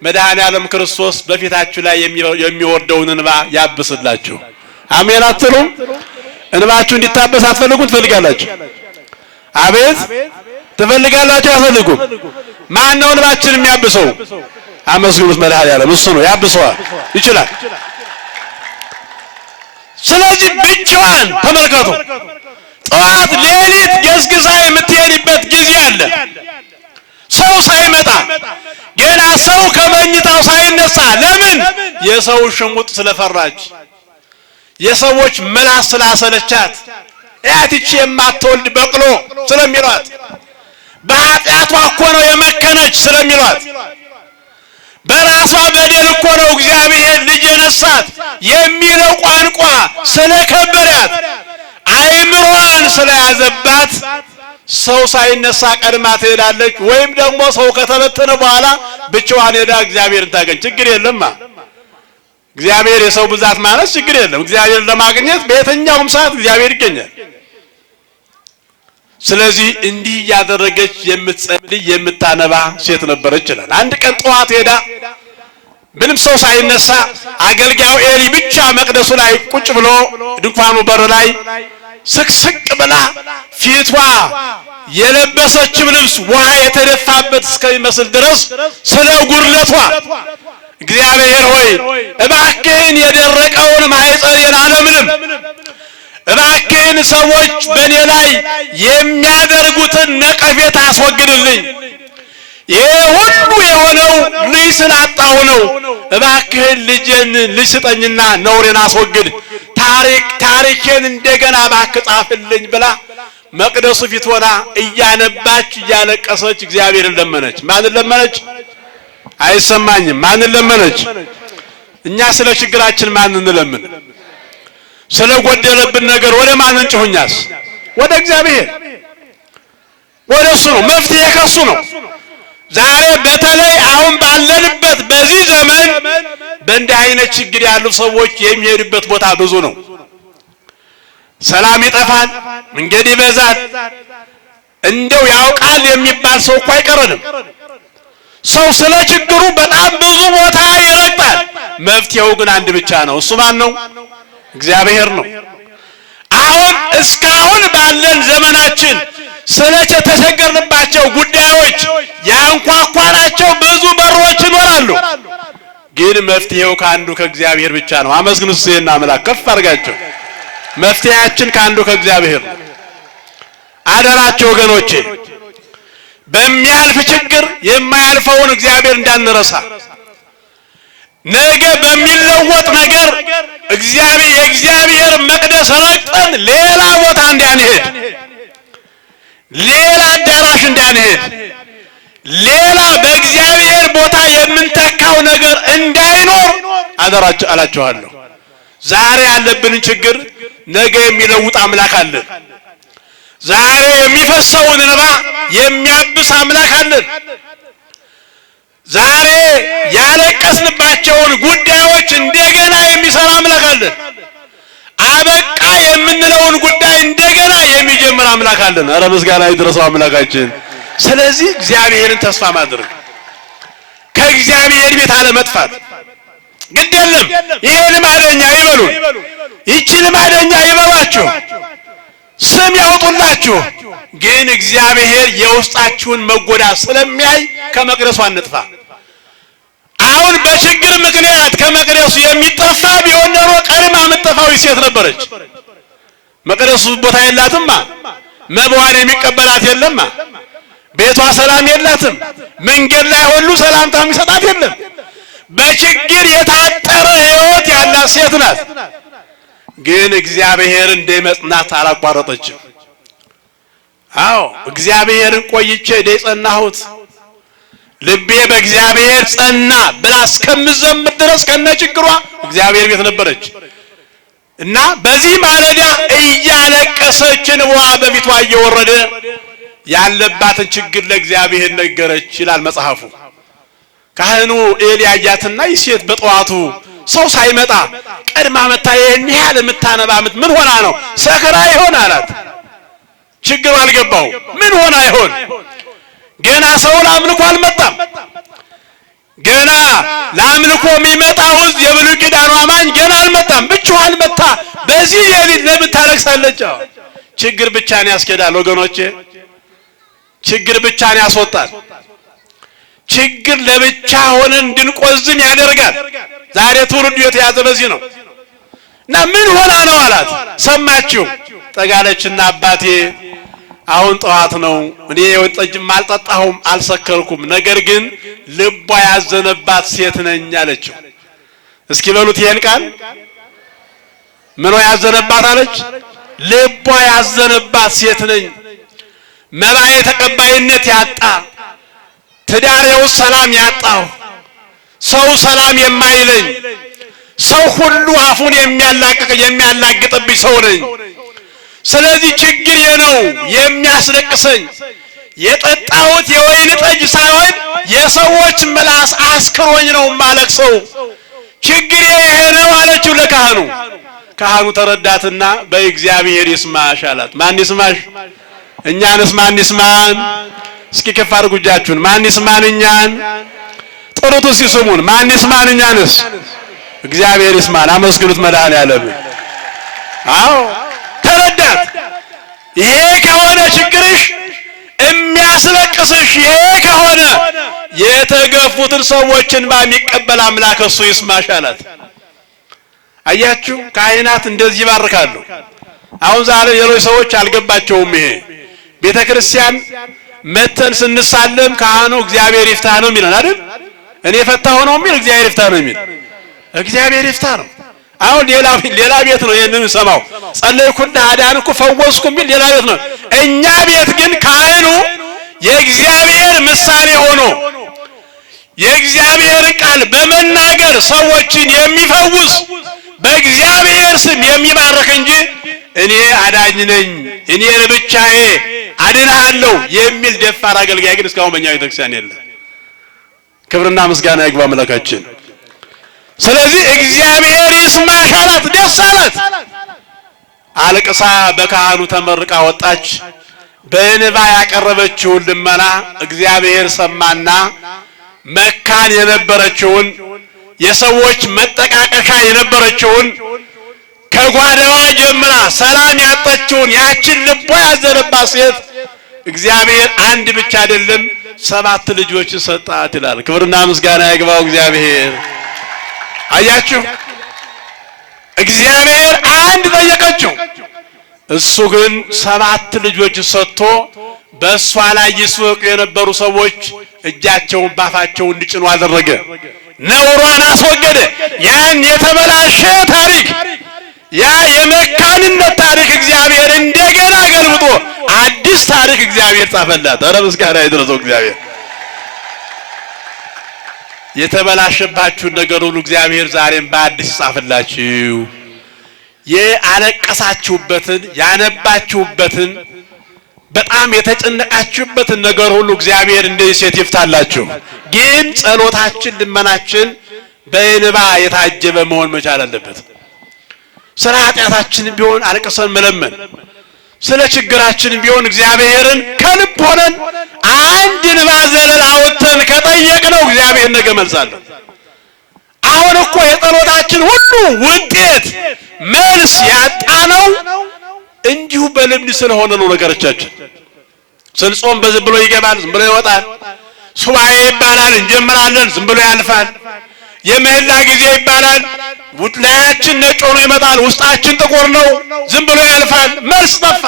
መድኃኔዓለም ክርስቶስ በፊታችሁ ላይ የሚወርደውን እንባ ያብስላችሁ። አሜን አትሉም? እንባችሁ እንዲታበስ አትፈልጉም? ትፈልጋላችሁ? አቤት ትፈልጋላችሁ? አትፈልጉም? ማን ነው እንባችንን የሚያብሰው? አመስግኑት መድኃኔዓለም፣ እሱ ነው ያብሰዋል፣ ይችላል። ስለዚህ ብቻዋን ተመልከቱ፣ ጠዋት ሌሊት ገስግሳ የምትሄድበት ጊዜ አለ። ሰው ሳይመጣ ገና ሰው ከመኝታው ሳይነሳ፣ ለምን? የሰው ሽሙጥ ስለፈራች፣ የሰዎች ምላስ ስላሰለቻት፣ ያትቺ የማትወልድ በቅሎ ስለሚሏት፣ በኃጢአቷ እኮ ነው የመከነች ስለሚሏት፣ በራሷ በደል እኮ ነው እግዚአብሔር ልጅ የነሳት የሚለው ቋንቋ ስለከበዳት፣ አይምሮዋን ስለያዘባት ሰው ሳይነሳ ቀድማ ትሄዳለች። ወይም ደግሞ ሰው ከተበተነ በኋላ ብቻዋን ሄዳ እግዚአብሔርን ታገኝ። ችግር የለማ እግዚአብሔር የሰው ብዛት ማለት ችግር የለም። እግዚአብሔር ለማግኘት በየትኛውም ሰዓት እግዚአብሔር ይገኛል። ስለዚህ እንዲህ ያደረገች የምትጸልይ የምታነባ ሴት ነበረች ይላል። አንድ ቀን ጠዋት ሄዳ ምንም ሰው ሳይነሳ አገልጋዩ ኤሊ ብቻ መቅደሱ ላይ ቁጭ ብሎ ድንኳኑ በር ላይ ስቅስቅ ብላ ፊቷ የለበሰችው ልብስ ውሃ የተደፋበት እስከሚመስል ድረስ ስለ ጉድለቷ እግዚአብሔር ሆይ እባክህን የደረቀውን ማኅፀኔን አለምልም፣ እባክህን ሰዎች በእኔ ላይ የሚያደርጉትን ነቀፌታ አስወግድልኝ፣ ይሄ ሁሉ የሆነው ልጅ ስላጣሁ ነው፣ እባክህን ልጅ ስጠኝና ነውሬን አስወግድ፣ ታሪኬን እንደገና እባክህ ጻፍልኝ ብላ መቅደሱ ፊት ሆና እያነባች እያለቀሰች እግዚአብሔርን ለመነች። ማንን ለመነች? አይሰማኝም። ማንን ለመነች? እኛ ስለ ችግራችን ማንን እንለምን? ስለ ጎደለብን ነገር ወደ ማን እንጭሁኛስ? ወደ እግዚአብሔር፣ ወደ እሱ ነው። መፍትሄ ከሱ ነው። ዛሬ በተለይ አሁን ባለንበት በዚህ ዘመን በእንዲህ አይነት ችግር ያሉ ሰዎች የሚሄዱበት ቦታ ብዙ ነው። ሰላም ይጠፋል፣ መንገድ ይበዛል። እንደው ያውቃል የሚባል ሰው እኮ አይቀርንም። ሰው ስለ ችግሩ በጣም ብዙ ቦታ ይረግጣል። መፍትሄው ግን አንድ ብቻ ነው። እሱ ማን ነው? እግዚአብሔር ነው። አሁን እስካሁን ባለን ዘመናችን ስለተቸገርንባቸው ጉዳዮች ያንኳኳናቸው ብዙ በሮች ይኖራሉ። ግን መፍትሄው ከአንዱ ከእግዚአብሔር ብቻ ነው። አመስግኑ እስኪ አምላክ ከፍ አድርጋቸው። መፍትሄያችን ከአንዱ ከእግዚአብሔር ነው። አደራቸው ወገኖቼ፣ በሚያልፍ ችግር የማያልፈውን እግዚአብሔር እንዳንረሳ፣ ነገ በሚለወጥ ነገር የእግዚአብሔር መቅደስ ረግጠን ሌላ ቦታ እንዳንሄድ፣ ሌላ አዳራሽ እንዳንሄድ፣ ሌላ በእግዚአብሔር ቦታ የምንተካው ነገር እንዳይኖር አደራችሁ አላችኋለሁ። ዛሬ ያለብንን ችግር ነገ የሚለውጥ አምላክ አለን። ዛሬ የሚፈሰውን እንባ የሚያብስ አምላክ አለን። ዛሬ ያለቀስንባቸውን ጉዳዮች እንደገና የሚሰራ አምላክ አለን። አበቃ የምንለውን ጉዳይ እንደገና የሚጀምር አምላክ አለን። ኧረ ምስጋና ይድረሰው አምላካችን። ስለዚህ እግዚአብሔርን ተስፋ ማድረግ፣ ከእግዚአብሔር ቤት አለመጥፋት ግድ የለም። ይሄ ልማደኛ ይበሉን፣ ይቺ ልማደኛ ይበሏችሁ፣ ስም ያውጡላችሁ። ግን እግዚአብሔር የውስጣችሁን መጎዳት ስለሚያይ ከመቅደሱ አንጥፋ። አሁን በችግር ምክንያት ከመቅደሱ የሚጠፋ ቢሆን ኖሮ ቀድማ የምትጠፋው ሴት ነበረች። መቅደሱ ቦታ የላትማ፣ መባዋን የሚቀበላት የለማ፣ ቤቷ ሰላም የላትም፣ መንገድ ላይ ሁሉ ሰላምታ የሚሰጣት የለም። በችግር የታጠረ ሕይወት ያላት ሴት ናት። ግን እግዚአብሔር እንደ መጽናት አላቋረጠችም። አዎ እግዚአብሔርን ቆይቼ ጸናሁት፣ ልቤ በእግዚአብሔር ጸና ብላ እስከምትዘምር ድረስ ከነችግሯ እግዚአብሔር ቤት ነበረች እና በዚህ ማለዳ እያለቀሰች እንባዋ በፊቷ እየወረደ ያለባትን ችግር ለእግዚአብሔር ነገረች ይላል መጽሐፉ። ካህኑ ኤሊ አያትና ይሴት በጠዋቱ ሰው ሳይመጣ ቀድማ መታ ይሄን ያህል የምታነባ ምን ሆና ነው? ሰከራ ይሆን አላት። ችግሩ አልገባው። ምን ሆና ይሆን? ገና ሰው ለአምልኮ አልመጣም። ገና ለአምልኮ የሚመጣው ሕዝብ የብሉይ ኪዳኑ አማኝ ገና አልመጣም። ብቻዋን መታ በዚህ ሌሊት ለምን ታለቅሳለች? ችግር ብቻን ያስኬዳል ወገኖቼ፣ ችግር ብቻን ያስወጣል። ችግር ለብቻ ሆነን እንድንቆዝም ያደርጋል። ዛሬ ትውልዱ የተያዘ በዚህ ነው። እና ምን ሆና ነው አላት። ሰማችሁ? ጠጋለችና አባቴ አሁን ጠዋት ነው፣ እኔ የወይን ጠጅም አልጠጣሁም አልሰከርኩም፣ ነገር ግን ልቧ ያዘነባት ሴት ነኝ አለችው። እስኪ በሉት ይሄን ቃል። ምኗ ያዘነባት አለች? ልቧ ያዘነባት ሴት ነኝ። መባዬ ተቀባይነት ያጣ፣ ትዳሬ ውስጥ ሰላም ያጣሁ፣ ሰው ሰላም የማይለኝ፣ ሰው ሁሉ አፉን የሚያላግጥብኝ ሰው ነኝ። ስለዚህ ችግር ነው የሚያስለቅሰኝ። የጠጣሁት የወይን ጠጅ ሳይሆን የሰዎች ምላስ አስክሮኝ ነው ማለቅሰው። ችግር ይሄ ነው አለችው ለካህኑ። ካህኑ ተረዳትና በእግዚአብሔር ይስማሽ አላት። ማን ይስማሽ? እኛንስ ማን ይስማን? እስኪ ከፍ አድርጉ እጃችሁን። ማን ይስማን እኛን? ጥሩት እስኪ ስሙን። ማን ይስማን እኛንስ? እግዚአብሔር ይስማን። አመስግኑት መድኃኔዓለም። አዎ ተረዳት። ይሄ ከሆነ ችግርሽ የሚያስለቅስሽ፣ ይሄ ከሆነ የተገፉትን ሰዎችን በሚቀበል አምላክ እሱ ይስማሽ አላት። አያችሁ ካህናት እንደዚህ ይባርካሉ። አሁን ዛሬ ሌሎች ሰዎች አልገባቸውም። ይሄ ቤተክርስቲያን መተን ስንሳለም ካህኑ እግዚአብሔር ይፍታ ነው የሚለን አይደል? እኔ ፈታሁ ነው የሚል እግዚአብሔር ይፍታ ነው የሚል እግዚአብሔር ይፍታ ነው። አሁን ሌላ ቤት ነው ይሄንን ሰማው ጸለይኩና አዳንኩ ፈወስኩ የሚል ሌላ ቤት ነው። እኛ ቤት ግን ካህኑ የእግዚአብሔር ምሳሌ ሆኖ የእግዚአብሔር ቃል በመናገር ሰዎችን የሚፈውስ በእግዚአብሔር ስም የሚባርክ እንጂ እኔ አዳኝ ነኝ እኔ ለብቻዬ አድናለሁ የሚል ደፋር አገልጋይ ግን እስካሁን በእኛ ቤተክርስቲያን የለም። ክብርና ምስጋና ይግባ አምላካችን። ስለዚህ እግዚአብሔር ይስማሽ አላት። ደስ አላት። አልቅሳ በካህኑ ተመርቃ ወጣች። በእንባ ያቀረበችውን ልመና እግዚአብሔር ሰማና መካን የነበረችውን የሰዎች መጠቃቀሻ የነበረችውን ከጓዳዋ ጀምራ ሰላም ያጣችውን ያችን ልቧ ያዘነባት ሴት እግዚአብሔር አንድ ብቻ አይደለም 7 ልጆችን ሰጣት ይላል። ክብርና ምስጋና ይግባው እግዚአብሔር። አያችሁ እግዚአብሔር አንድ ጠየቀችው፣ እሱ ግን 7 ልጆች ሰጥቶ በእሷ ላይ ይስወቁ የነበሩ ሰዎች እጃቸውን ባፋቸው እንዲጭኑ አደረገ። ነውሯን አስወገደ። ያን የተበላሸ ታሪክ ያ የመካንነት ታሪክ እግዚአብሔር እንደገና ገልብጦ አዲስ ታሪክ እግዚአብሔር ጻፈላት። ኧረ ምስጋና ይድረሰው እግዚአብሔር። የተበላሸባችሁን ነገር ሁሉ እግዚአብሔር ዛሬም በአዲስ ጻፈላችሁ። የአለቀሳችሁበትን ያነባችሁበትን በጣም የተጨነቃችሁበትን ነገር ሁሉ እግዚአብሔር እንደዚህ ሴት ይፍታላችሁ። ግን ጸሎታችን ልመናችን በእንባ የታጀበ መሆን መቻል አለበት። ስለ ኃጢአታችን ቢሆን አልቀሰን መለመን፣ ስለ ችግራችን ቢሆን እግዚአብሔርን ከልብ ሆነን አንድ እንባ ዘለል አውጥተን ከጠየቅነው እግዚአብሔር ነገ መልሳለሁ። አሁን እኮ የጸሎታችን ሁሉ ውጤት መልስ ያጣነው እንዲሁ በልምድ ስለሆነ ነው። ነገሮቻችን ስንጾም በዝም ብሎ ይገባል፣ ዝም ብሎ ይወጣል። ሱባኤ ይባላል እንጀምራለን፣ ዝም ብሎ ያልፋል። የምህላ ጊዜ ይባላል፣ ውጥላያችን ነጭ ሆኖ ይመጣል፣ ውስጣችን ጥቁር ነው፣ ዝም ብሎ ያልፋል። መልስ ጠፋ።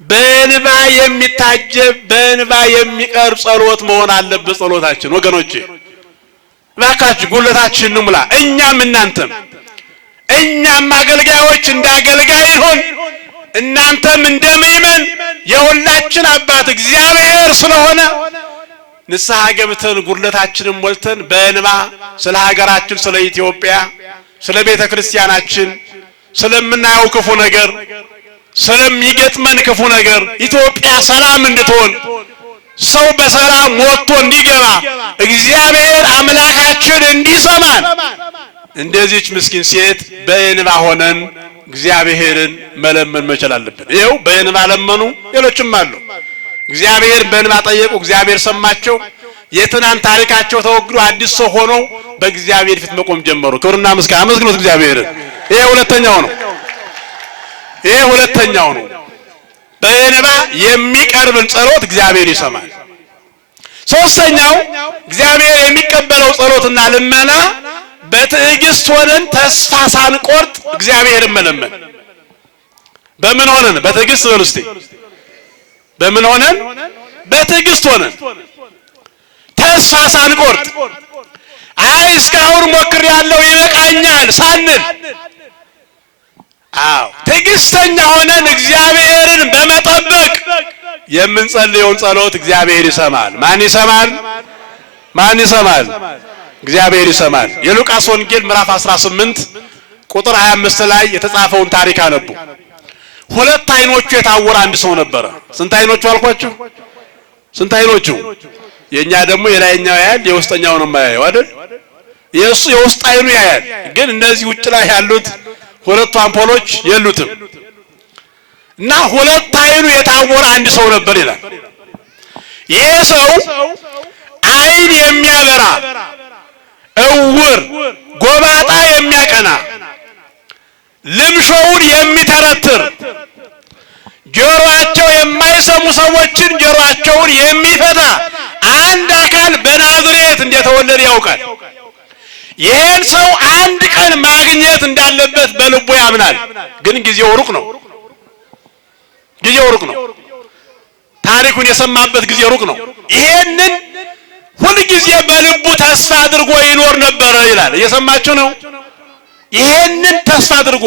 በእንባ የሚታጀብ በእንባ የሚቀርብ ጸሎት መሆን አለበት ጸሎታችን። ወገኖቼ እባካችሁ ጉልበታችን እንሙላ። እኛም እናንተም እኛም አገልጋዮች እንደ አገልጋይ ይሁን፣ እናንተም እንደ ምእመን የሁላችን አባት እግዚአብሔር ስለሆነ ንስሐ ገብተን ጉድለታችንን ሞልተን በእንባ ስለ ሀገራችን፣ ስለ ኢትዮጵያ፣ ስለ ቤተ ክርስቲያናችን፣ ስለምናየው ክፉ ነገር፣ ስለሚገጥመን ክፉ ነገር ኢትዮጵያ ሰላም እንድትሆን ሰው በሰላም ወጥቶ እንዲገባ እግዚአብሔር አምላካችን እንዲሰማን እንደዚህች ምስኪን ሴት በእንባ ሆነን እግዚአብሔርን መለመን መቻል አለብን። ይኸው በእንባ ለመኑ፣ ሌሎችም አሉ። እግዚአብሔር በእንባ ጠየቁ፣ እግዚአብሔር ሰማቸው። የትናንት ታሪካቸው ተወግዶ አዲስ ሰው ሆነው በእግዚአብሔር ፊት መቆም ጀመሩ። ክብርና ምስጋና አመስግኑት እግዚአብሔርን። ይሄ ሁለተኛው ነው። ይሄ ሁለተኛው ነው። በእንባ የሚቀርብን ጸሎት እግዚአብሔር ይሰማል። ሶስተኛው እግዚአብሔር የሚቀበለው ጸሎትና ልመና በትዕግስት ሆነን ተስፋ ሳንቆርጥ እግዚአብሔርን መለመን። በምን ሆነን? በትዕግስት በሉ እስቲ። በምን ሆነን? በትዕግስት ሆነን ተስፋ ሳንቆርጥ፣ አይ እስካሁን ሞክሬያለሁ ይበቃኛል ሳንል፣ አዎ ትዕግስተኛ ሆነን እግዚአብሔርን በመጠበቅ የምንጸልየውን ጸሎት እግዚአብሔር ይሰማል። ማን ይሰማል? ማን ይሰማል? እግዚአብሔር ይሰማል። የሉቃስ ወንጌል ምዕራፍ 18 ቁጥር 25 ላይ የተጻፈውን ታሪክ አነቡ። 2 አይኖቹ የታወረ አንድ ሰው ነበረ። ስንት አይኖቹ አልኳችሁ? ስንት አይኖቹ? የኛ ደግሞ የላይኛው ያህል የውስጠኛው ነው የማያየው አይደል? የእሱ የውስጥ አይኑ ያያል። ግን እነዚህ ውጭ ላይ ያሉት ሁለቱ አምፖሎች የሉትም። እና ሁለት አይኑ የታወረ አንድ ሰው ነበር ይላል። ይሄ ሰው አይን የሚያበራ እውር፣ ጎባጣ የሚያቀና፣ ልምሾውን የሚተረትር፣ ጆሮአቸው የማይሰሙ ሰዎችን ጆሮአቸውን የሚፈታ አንድ አካል በናዝሬት እንደተወለደ ያውቃል። ይሄን ሰው አንድ ቀን ማግኘት እንዳለበት በልቡ ያምናል። ግን ጊዜው ሩቅ ነው። ጊዜው ሩቅ ነው። ታሪኩን የሰማበት ጊዜ ሩቅ ነው። ይሄንን ሁሉ ጊዜ በልቡ ተስፋ አድርጎ ይኖር ነበር ይላል። እየሰማችሁ ነው? ይሄንን ተስፋ አድርጎ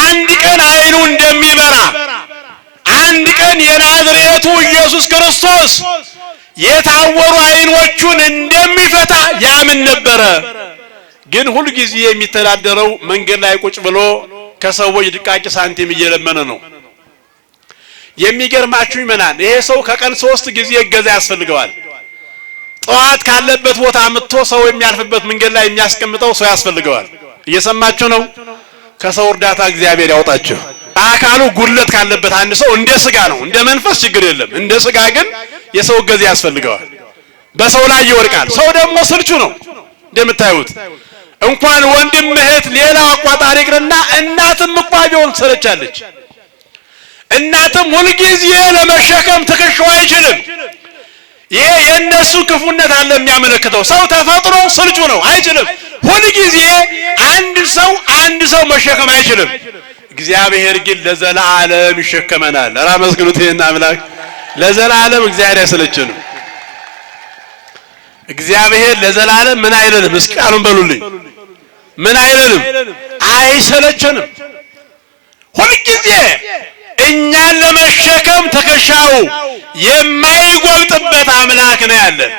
አንድ ቀን አይኑ እንደሚበራ፣ አንድ ቀን የናዝሬቱ ኢየሱስ ክርስቶስ የታወሩ አይኖቹን እንደሚፈታ ያምን ነበረ። ግን ሁሉ ጊዜ የሚተዳደረው መንገድ ላይ ቁጭ ብሎ ከሰዎች ድቃቂ ሳንቲም እየለመነ ነው። የሚገርማችሁ ይመናል፣ ይሄ ሰው ከቀን 3 ጊዜ እገዛ ያስፈልገዋል። ጠዋት ካለበት ቦታ አምጥቶ ሰው የሚያልፍበት መንገድ ላይ የሚያስቀምጠው ሰው ያስፈልገዋል። እየሰማችሁ ነው? ከሰው እርዳታ እግዚአብሔር ያውጣችሁ። አካሉ ጉድለት ካለበት አንድ ሰው እንደ ስጋ ነው፣ እንደ መንፈስ ችግር የለም። እንደ ስጋ ግን የሰው እገዛ ያስፈልገዋል። በሰው ላይ ይወድቃል። ሰው ደግሞ ስልቹ ነው። እንደምታዩት እንኳን ወንድም እህት፣ ሌላ አቋጣሪ ይቅርና እናትም እንኳ ቢሆን ትሰለቻለች። እናትም ሁልጊዜ ለመሸከም ትከሻው አይችልም። ይሄ የነሱ ክፉነት አለ የሚያመለክተው። ሰው ተፈጥሮ ስልቹ ነው፣ አይችልም። ሁልጊዜ አንድ ሰው መሸከም አይችልም። እግዚአብሔር ግን ለዘላለም ይሸከመናል። ኧረ አመስግኑት ይሄን አምላክ። ለዘላለም እግዚአብሔር አይሰለችንም። እግዚአብሔር ለዘላለም ምን አይለንም? እስኪ ቃሉን በሉልኝ። ምን አይለንም? አይሰለችንም። ሁልጊዜ እኛን ለመሸከም ትከሻው የማይጎብጥበት አምላክ ነው ያለን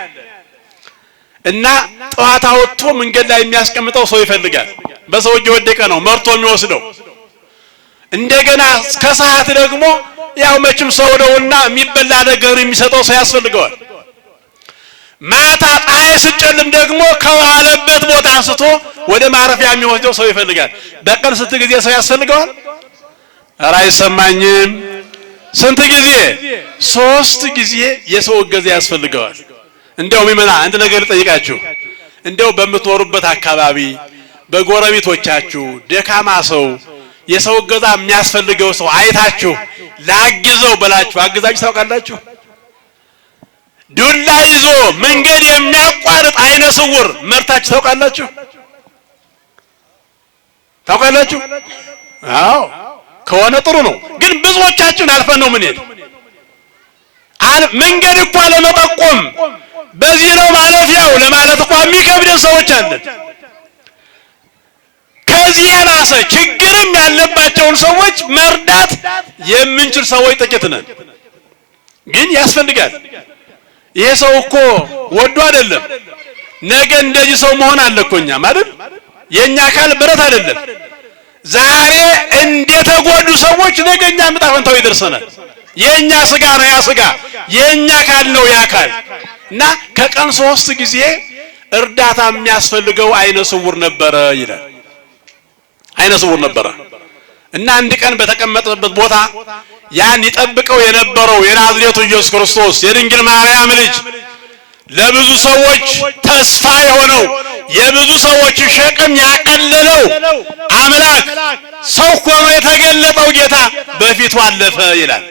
እና ጠዋት አውጥቶ መንገድ ላይ የሚያስቀምጠው ሰው ይፈልጋል። በሰው እጅ የወደቀ ነው መርቶ የሚወስደው። እንደገና ከሰዓት ደግሞ ያው መቼም ሰው ነውና የሚበላ ነገር የሚሰጠው ሰው ያስፈልገዋል። ማታ ፀሐይ ስትጨልም ደግሞ ከዋለበት ቦታ አንስቶ ወደ ማረፊያ የሚወስደው ሰው ይፈልጋል። በቀን ስንት ጊዜ ሰው ያስፈልገዋል? ኧረ አይሰማኝም። ስንት ጊዜ? 3 ጊዜ የሰው እገዛ ያስፈልገዋል። እንደው ሚመና አንድ ነገር ልጠይቃችሁ። እንደው በምትኖሩበት አካባቢ በጎረቤቶቻችሁ ደካማ ሰው የሰው እገዛ የሚያስፈልገው ሰው አይታችሁ ላግዘው ብላችሁ አግዛችሁ ታውቃላችሁ? ዱላ ይዞ መንገድ የሚያቋርጥ አይነ ስውር መርታችሁ ታውቃላችሁ? ታውቃላችሁ? አዎ ከሆነ ጥሩ ነው። ግን ብዙዎቻችን አልፈን ነው ምን ሄድ መንገድ እንኳን ለመጠቆም በዚህ ነው ማለፊያው ለማለት እንኳን የሚከብደን ሰዎች አለን። ከዚህ የራሰ ችግርም ያለባቸውን ሰዎች መርዳት የምንችል ሰዎች ጥቂት ነን። ግን ያስፈልጋል። ይሄ ሰው እኮ ወዶ አይደለም። ነገ እንደዚህ ሰው መሆን አለ እኮ እኛም አይደል? የኛ አካል ብረት አይደለም። ዛሬ እንደተጎዱ ሰዎች ነገ እኛ ዕጣ ፈንታው ይደርሰናል። የኛ ስጋ ነው ያ ስጋ፣ የኛ አካል ነው ያ አካል እና ከቀን 3 ጊዜ እርዳታ የሚያስፈልገው አይነ ስውር ነበረ ይላል። አይነ ስውር ነበረ እና አንድ ቀን በተቀመጠበት ቦታ ያን ይጠብቀው የነበረው የናዝሬቱ ኢየሱስ ክርስቶስ የድንግል ማርያም ልጅ ለብዙ ሰዎች ተስፋ የሆነው የብዙ ሰዎች ሸክም ያቀለለው አምላክ ሰው ሆኖ የተገለጠው ጌታ በፊቱ አለፈ ይላል።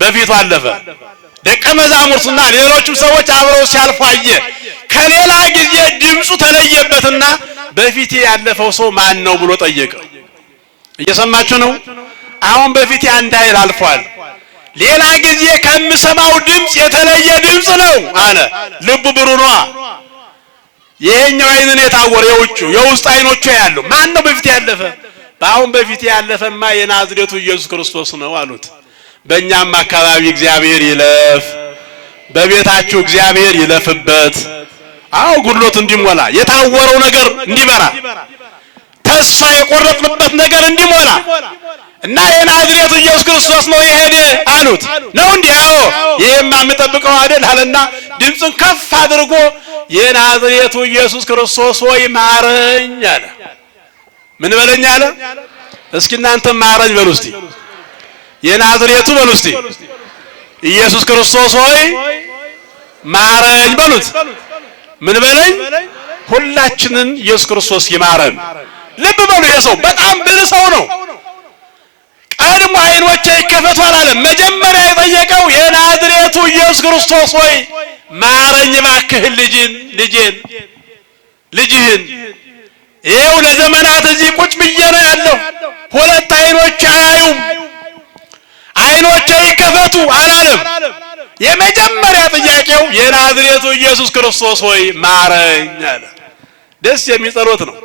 በፊቱ አለፈ። ደቀ መዛሙርቱና ሌሎችም ሰዎች አብረው ሲያልፉ አየ። ከሌላ ጊዜ ድምፁ ተለየበትና በፊቴ ያለፈው ሰው ማን ነው ብሎ ጠየቀ። እየሰማችሁ ነው? አሁን በፊቴ አንድ ኃይል አልፏል። ሌላ ጊዜ ከምሰማው ድምፅ የተለየ ድምፅ ነው አለ። ልቡ ብሩህ ነው። ይሄኛው አይንን የታወረ የውስጥ አይኖቹ ያሉ ማን ነው በፊቴ ያለፈ? አሁን በፊቴ ያለፈማ የናዝሬቱ ኢየሱስ ክርስቶስ ነው አሉት። በእኛም አካባቢ እግዚአብሔር ይለፍ፣ በቤታችሁ እግዚአብሔር ይለፍበት። አዎ ጉድሎት እንዲሞላ፣ የታወረው ነገር እንዲበራ፣ ተስፋ የቆረጥንበት ነገር እንዲሞላ እና የናዝሬቱ ኢየሱስ ክርስቶስ ነው የሄደ አሉት። ነው እንዴ? አዎ ይሄማ የምጠብቀው አይደል አለና ድምፁን ከፍ አድርጎ የናዝሬቱ ኢየሱስ ክርስቶስ ሆይ ማረኝ አለ። ምን በለኝ አለ? እስኪ እናንተ ማረኝ በሉ እስቲ። የናዝሬቱ በሉ እስቲ። ኢየሱስ ክርስቶስ ሆይ ማረኝ በሉት። ምን በለኝ? ሁላችንን ኢየሱስ ክርስቶስ ይማረን። ልብ በሉ፣ የሰው በጣም ብልህ ሰው ነው። ቀድሞ አይኖቼ ይከፈቱ አላለም። መጀመሪያ የጠየቀው የናዝሬቱ ኢየሱስ ክርስቶስ ሆይ ማረኝ እባክህን ልጅህን። ይኸው ለዘመናት እዚህ ቁጭ ብዬ ነው ያለው። ሁለት አይኖች አያዩም፣ አይኖቼ ይከፈቱ አላለም። የመጀመሪያ ጥያቄው የናዝሬቱ ኢየሱስ ክርስቶስ ሆይ ማረኝ አለ። ደስ የሚል ጸሎት ነው።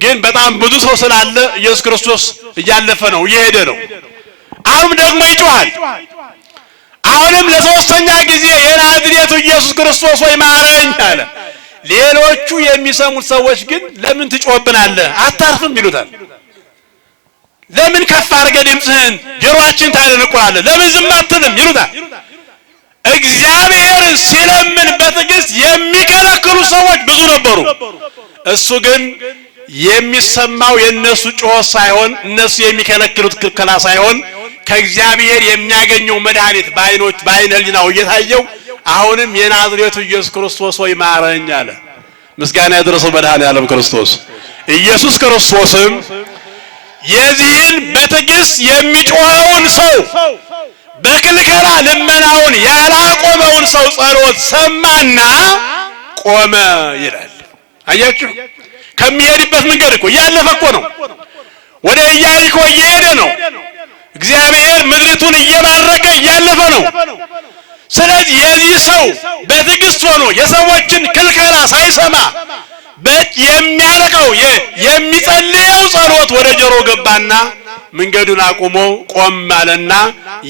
ግን በጣም ብዙ ሰው ስላለ ኢየሱስ ክርስቶስ እያለፈ ነው፣ እየሄደ ነው። አሁን ደግሞ ይጮሃል። አሁንም ለሶስተኛ ጊዜ የናዝሬቱ ኢየሱስ ክርስቶስ ሆይ ማረኝ አለ። ሌሎቹ የሚሰሙት ሰዎች ግን ለምን ትጮህብናለህ አታርፍም ይሉታል። ለምን ከፍ አድርገህ ድምፅህን ጆሮአችን ታደነቁራለህ ለምን ዝም አትልም ይሉታል። እግዚአብሔር ሲለምን በትዕግስት የሚከለክሉ ሰዎች ብዙ ነበሩ። እሱ ግን የሚሰማው የነሱ ጩኸት ሳይሆን እነሱ የሚከለክሉት ክልከላ ሳይሆን ከእግዚአብሔር የሚያገኘው መድኃኒት በዓይነ ሕሊናው እየታየው አሁንም የናዝሬቱ ኢየሱስ ክርስቶስ ሆይ ማረኝ አለ። ምስጋና ይድረሰው መድኃኔዓለም ክርስቶስ። ኢየሱስ ክርስቶስም የዚህን በትዕግስት የሚጮኸውን ሰው በክልከላ ልመናውን ያላቆመውን ሰው ጸሎት ሰማና ቆመ ይላል። አያችሁ፣ ከሚሄድበት መንገድ እኮ እያለፈ እኮ ነው። ወደ ኢያሪኮ እየሄደ ነው። እግዚአብሔር ምድሪቱን እየባረከ እያለፈ ነው። ስለዚህ የዚህ ሰው በትዕግስት ሆኖ የሰዎችን ክልከላ ሳይሰማ የሚያረቀው የሚጸልየው ጸሎት ወደ ጆሮ ገባና መንገዱን አቁሞ ቆም አለና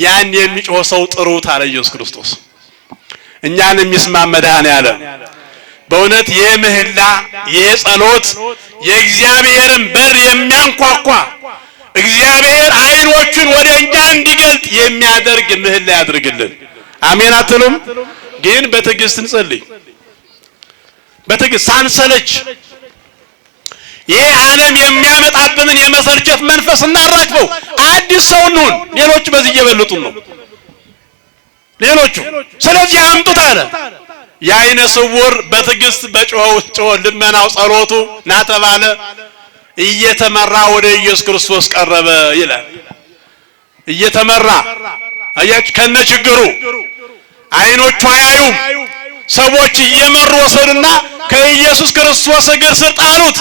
ያን የሚጮህ ሰው ጥሩት አለ ኢየሱስ ክርስቶስ። እኛን የሚስማ መድኃኔዓለም በእውነት የምህላ የጸሎት የእግዚአብሔርን በር የሚያንኳኳ እግዚአብሔር አይኖቹን ወደ እኛ እንዲገልጥ የሚያደርግ ምህላ ያድርግልን። አሜን አትሉም? ግን በትዕግስት እንጸልይ፣ በትዕግስት ሳንሰለች። ይሄ ዓለም የሚያመጣብንን የመሰልቸት መንፈስ እናራግፈው። አዲስ ሰው እንሁን። ሌሎቹ በዚህ እየበለጡን ነው ሌሎቹ። ስለዚህ አምጡት አለ። የዓይነ ስውር በትዕግስት በጮኸው ልመናው ጸሎቱ ናተባለ እየተመራ ወደ ኢየሱስ ክርስቶስ ቀረበ ይላል። እየተመራ አያችሁ፣ ከነ ችግሩ አይኖቹ አያዩም። ሰዎች እየመሩ ወሰዱና ከኢየሱስ ክርስቶስ እግር ስር ጣሉት።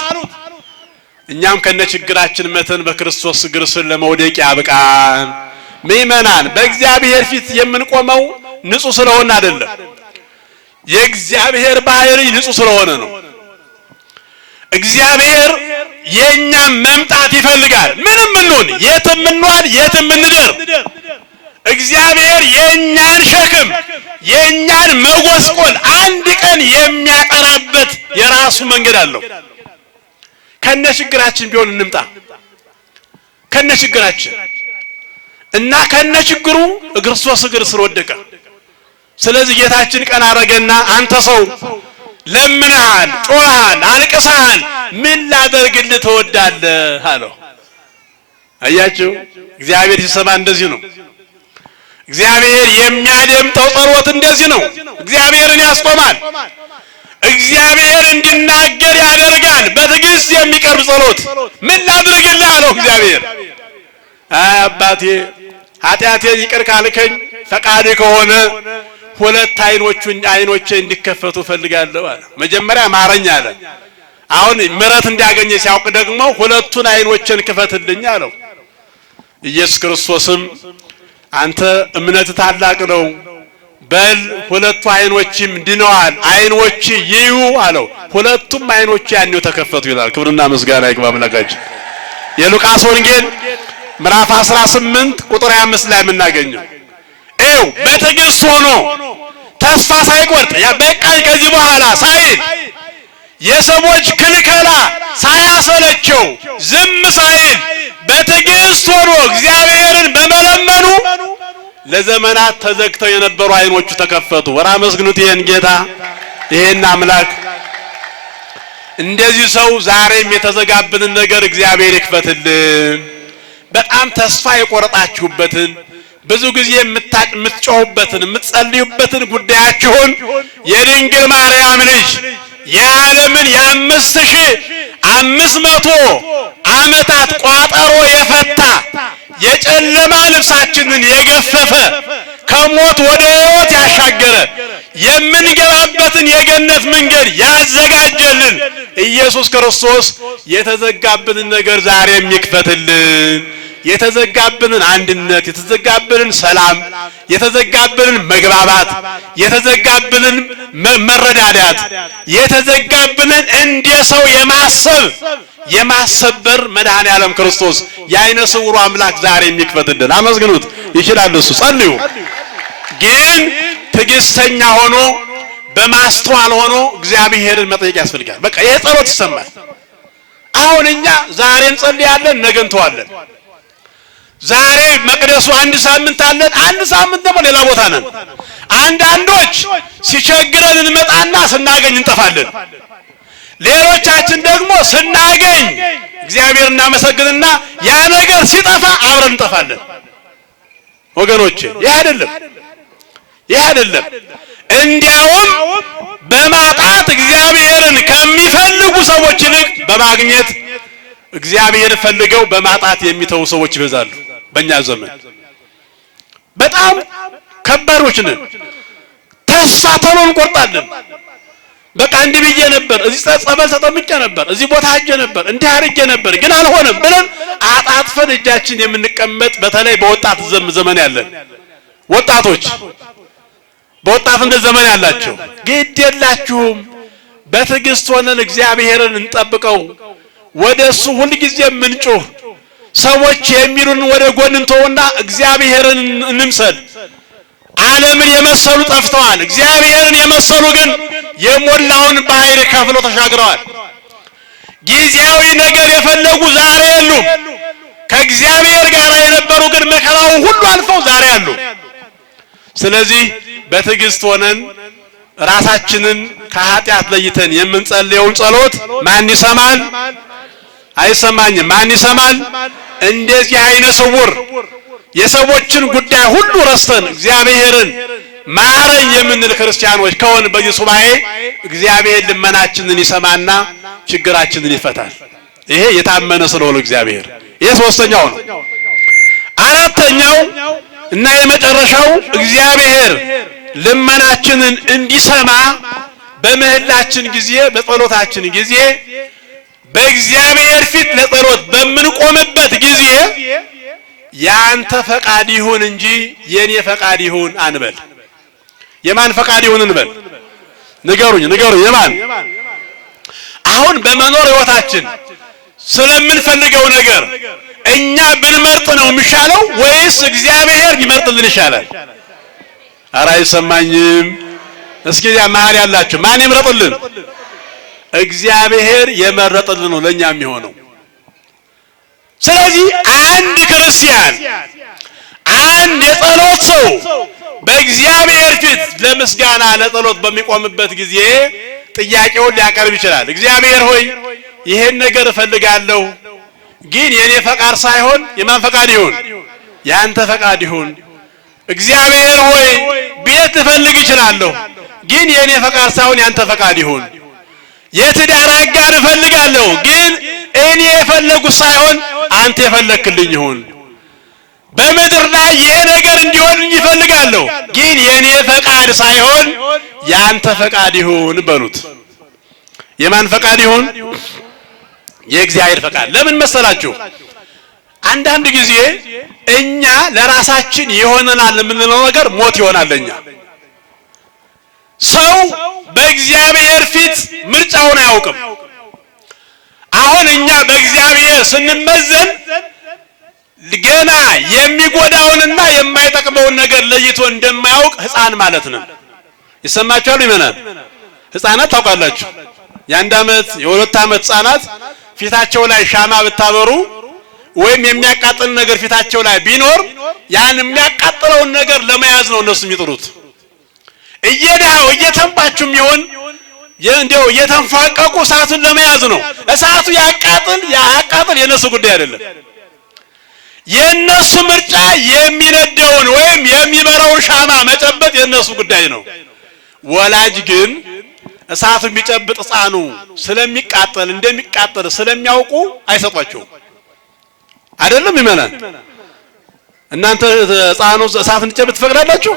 እኛም ከነ ችግራችን መተን በክርስቶስ እግር ስር ለመውደቅ ያብቃን። ምእመናን፣ በእግዚአብሔር ፊት የምንቆመው ንጹህ ስለሆነ አይደለም፣ የእግዚአብሔር ባህሪ ንጹህ ስለሆነ ነው። እግዚአብሔር የኛም መምጣት ይፈልጋል። ምንም እንሁን፣ የትም እንዋል፣ የትም እንደር፣ እግዚአብሔር የኛን ሸክም የኛን መጎስቆል አንድ ቀን የሚያቀራበት የራሱ መንገድ አለው። ከነችግራችን ቢሆን እንምጣ፣ ከነችግራችን እና ከነችግሩ ክርስቶስ እግር ስር ወደቀ። ስለዚህ ጌታችን ቀና አረገና አንተ ሰው ለምንሃል፣ ጮሃል፣ አልቅሰሃል፣ ምን ላደርግልህ ትወዳለህ አለው። አያችሁ፣ እግዚአብሔር ሲሰማ እንደዚህ ነው። እግዚአብሔር የሚያደምጠው ጸሎት እንደዚህ ነው። እግዚአብሔርን ያስቆማል። እግዚአብሔር እንዲናገር ያደርጋል። በትዕግስት የሚቀርብ ጸሎት ምን ላድርግልህ አለው እግዚአብሔር። አባቴ ኃጢአቴን ይቅር ካልከኝ ፈቃድ ከሆነ ሁለት አይኖቼ እንዲከፈቱ ፈልጋለሁ አለ። መጀመሪያ ማረኝ አለ። አሁን ምሕረት እንዲያገኘ ሲያውቅ ደግሞ ሁለቱን አይኖቼን ክፈትልኝ አለው። ኢየሱስ ክርስቶስም አንተ እምነት ታላቅ ነው፣ በል ሁለቱ አይኖችም ድነዋል፣ አይኖች ይዩ አለው። ሁለቱም አይኖች ያኔው ተከፈቱ ይላል። ክብርና ምስጋና ይግባ አምላካችን። የሉቃስ ወንጌል ምዕራፍ 18 ቁጥር 5 ላይ የምናገኘው ኤው በትዕግስት ሆኖ ተስፋ ሳይቆርጥ በቃኝ ከዚህ በኋላ ሳይል የሰዎች ክልከላ ሳያሰለቸው ዝም ሳይል በትዕግስት ሆኖ እግዚአብሔርን በመለመኑ ለዘመናት ተዘግተው የነበሩ አይኖቹ ተከፈቱ። ወራ መስግኑት ይሄን ጌታ። ይሄን አምላክ እንደዚህ ሰው ዛሬም የተዘጋብንን ነገር እግዚአብሔር ይክፈትልን። በጣም ተስፋ የቆረጣችሁበትን ብዙ ጊዜ የምትጮሁበትን የምትጸልዩበትን ጉዳያችሁን የድንግል ማርያም ልጅ የዓለምን የ5500 ዓመታት ቋጠሮ የፈታ የጨለማ ልብሳችንን የገፈፈ ከሞት ወደ ሕይወት ያሻገረ የምንገባበትን የገነት መንገድ ያዘጋጀልን ኢየሱስ ክርስቶስ የተዘጋብንን ነገር ዛሬም ይክፈትልን። የተዘጋብንን አንድነት፣ የተዘጋብንን ሰላም፣ የተዘጋብንን መግባባት፣ የተዘጋብንን መረዳዳት፣ የተዘጋብንን እንደ ሰው የማሰበር መድኃኔ ዓለም ክርስቶስ የዓይነ ስውሩ አምላክ ዛሬ የሚክፈትልን። አመስግኑት። ይችላል እሱ። ጸልዩ። ግን ትዕግስተኛ ሆኖ በማስተዋል ሆኖ እግዚአብሔርን መጠየቅ ያስፈልጋል። በቃ ይሄ ጸሎት ይሰማል። አሁን እኛ ዛሬ እንጸልያለን፣ ነገ እንተዋለን። ዛሬ መቅደሱ አንድ ሳምንት አለን፣ አንድ ሳምንት ደግሞ ሌላ ቦታ ነን። አንዳንዶች ሲቸግረን እንመጣና ስናገኝ እንጠፋለን። ሌሎቻችን ደግሞ ስናገኝ እግዚአብሔር እናመሰግንና ያ ነገር ሲጠፋ አብረን እንጠፋለን። ወገኖቼ ይህ አይደለም። እንዲያውም በማጣት እግዚአብሔርን ከሚፈልጉ ሰዎች ይልቅ በማግኘት እግዚአብሔር ፈልገው በማጣት የሚተው ሰዎች ይበዛሉ። በእኛ ዘመን በጣም ከባዶች ነን። ተስፋ ቶሎ እንቆርጣለን። በቃ እንዲህ ብዬ ነበር፣ እዚህ ጸበል ተጠምቄ ነበር፣ እዚህ ቦታ ሄጄ ነበር፣ እንዲህ አድርጌ ነበር፣ ግን አልሆነም ብለን አጣጥፈን እጃችን የምንቀመጥ በተለይ በወጣት ዘመን ያለን ወጣቶች፣ በወጣትነት ዘመን ያላቸው ግድ የላችሁም። በትዕግስት ሆነን እግዚአብሔርን እንጠብቀው። ወደሱ ሁልጊዜ የምንጮህ ሰዎች የሚሉን ወደ ጎን እንተውና እግዚአብሔርን እንምሰል። ዓለምን የመሰሉ ጠፍተዋል። እግዚአብሔርን የመሰሉ ግን የሞላውን ባህር ከፍሎ ተሻግረዋል። ጊዜያዊ ነገር የፈለጉ ዛሬ የሉም። ከእግዚአብሔር ጋር የነበሩ ግን መከራውን ሁሉ አልፈው ዛሬ አሉ። ስለዚህ በትዕግስት ሆነን ራሳችንን ከኃጢአት ለይተን የምንጸልየውን ጸሎት ማን ይሰማል? አይሰማኝም። ማን ይሰማል? እንደዚህ አይነ ስውር የሰዎችን ጉዳይ ሁሉ ረስተን እግዚአብሔርን ማረኝ የምንል ክርስቲያኖች ከሆን በዚህ ሱባኤ እግዚአብሔር ልመናችንን ይሰማና ችግራችንን ይፈታል። ይሄ የታመነ ስለሆነ እግዚአብሔር። ይሄ ሶስተኛው ነው። አራተኛው እና የመጨረሻው እግዚአብሔር ልመናችንን እንዲሰማ በምህላችን ጊዜ፣ በጸሎታችን ጊዜ፣ በእግዚአብሔር ፊት ለጸሎት በምንቆምበት ጊዜ ያንተ ፈቃድ ይሁን እንጂ የኔ ፈቃድ ይሁን አንበል። የማን ፈቃድ ይሁን እንበል? ንገሩኝ። የማን? አሁን በመኖር ህይወታችን ስለምንፈልገው ነገር እኛ ብንመርጥ ነው የሚሻለው ወይስ እግዚአብሔር ቢመርጥልን ይሻላል? ኧረ አይሰማኝም። እስኪ ያ መሀል ያላችሁ ማን ይምረጥልን? እግዚአብሔር የመረጠልን ነው ለኛ የሚሆነው። ስለዚህ አንድ ክርስቲያን፣ አንድ የጸሎት ሰው በእግዚአብሔር ፊት ለምስጋና ለጸሎት በሚቆምበት ጊዜ ጥያቄውን ሊያቀርብ ይችላል። እግዚአብሔር ሆይ ይሄን ነገር እፈልጋለሁ፣ ግን የኔ ፈቃድ ሳይሆን የማን ፈቃድ ይሁን? ያንተ ፈቃድ ይሁን። እግዚአብሔር ሆይ ቤት እፈልግ ይችላለሁ፣ ግን የኔ ፈቃድ ሳይሆን ያንተ ፈቃድ ይሁን። የትዳር አጋር እፈልጋለሁ፣ ግን እኔ የፈለጉት ሳይሆን አንተ የፈለክልኝ ይሁን። በምድር ላይ ይሄ ነገር እንዲሆንልኝ ይፈልጋለሁ፣ ግን የኔ ፈቃድ ሳይሆን ያንተ ፈቃድ ይሁን በሉት። የማን ፈቃድ ይሁን? የእግዚአብሔር ፈቃድ። ለምን መሰላችሁ? አንዳንድ ጊዜ እኛ ለራሳችን ይሆነናል የምንለው ነገር ሞት ይሆናል ለኛ። ሰው በእግዚአብሔር ፊት ምርጫውን አያውቅም። አሁን እኛ በእግዚአብሔር ስንመዘን ገና የሚጎዳውንና የማይጠቅመውን ነገር ለይቶ እንደማያውቅ ሕፃን ማለት ነው። ይሰማችኋል? ይመናል። ሕፃናት ታውቃላችሁ፣ የ1 ዓመት የ2 ዓመት ሕፃናት ፊታቸው ላይ ሻማ ብታበሩ ወይም የሚያቃጥል ነገር ፊታቸው ላይ ቢኖር ያን የሚያቃጥለውን ነገር ለመያዝ ነው እነሱ የሚጥሩት። እየዳው እየተንባችሁም ይሁን እንደው የተንፋቀቁ እሳቱን ለመያዝ ነው። እሳቱ ያቃጥል የነሱ ጉዳይ አይደለም። የነሱ ምርጫ የሚነደውን ወይም የሚበራውን ሻማ መጨበጥ የነሱ ጉዳይ ነው። ወላጅ ግን እሳቱ የሚጨብጥ ሕፃኑ ስለሚቃጠል እንደሚቃጠል ስለሚያውቁ አይሰጧቸውም። አይደለም ይመናል። እናንተ ሕፃኑ እሳት እንዲጨብጥ ትፈቅዳላችሁ?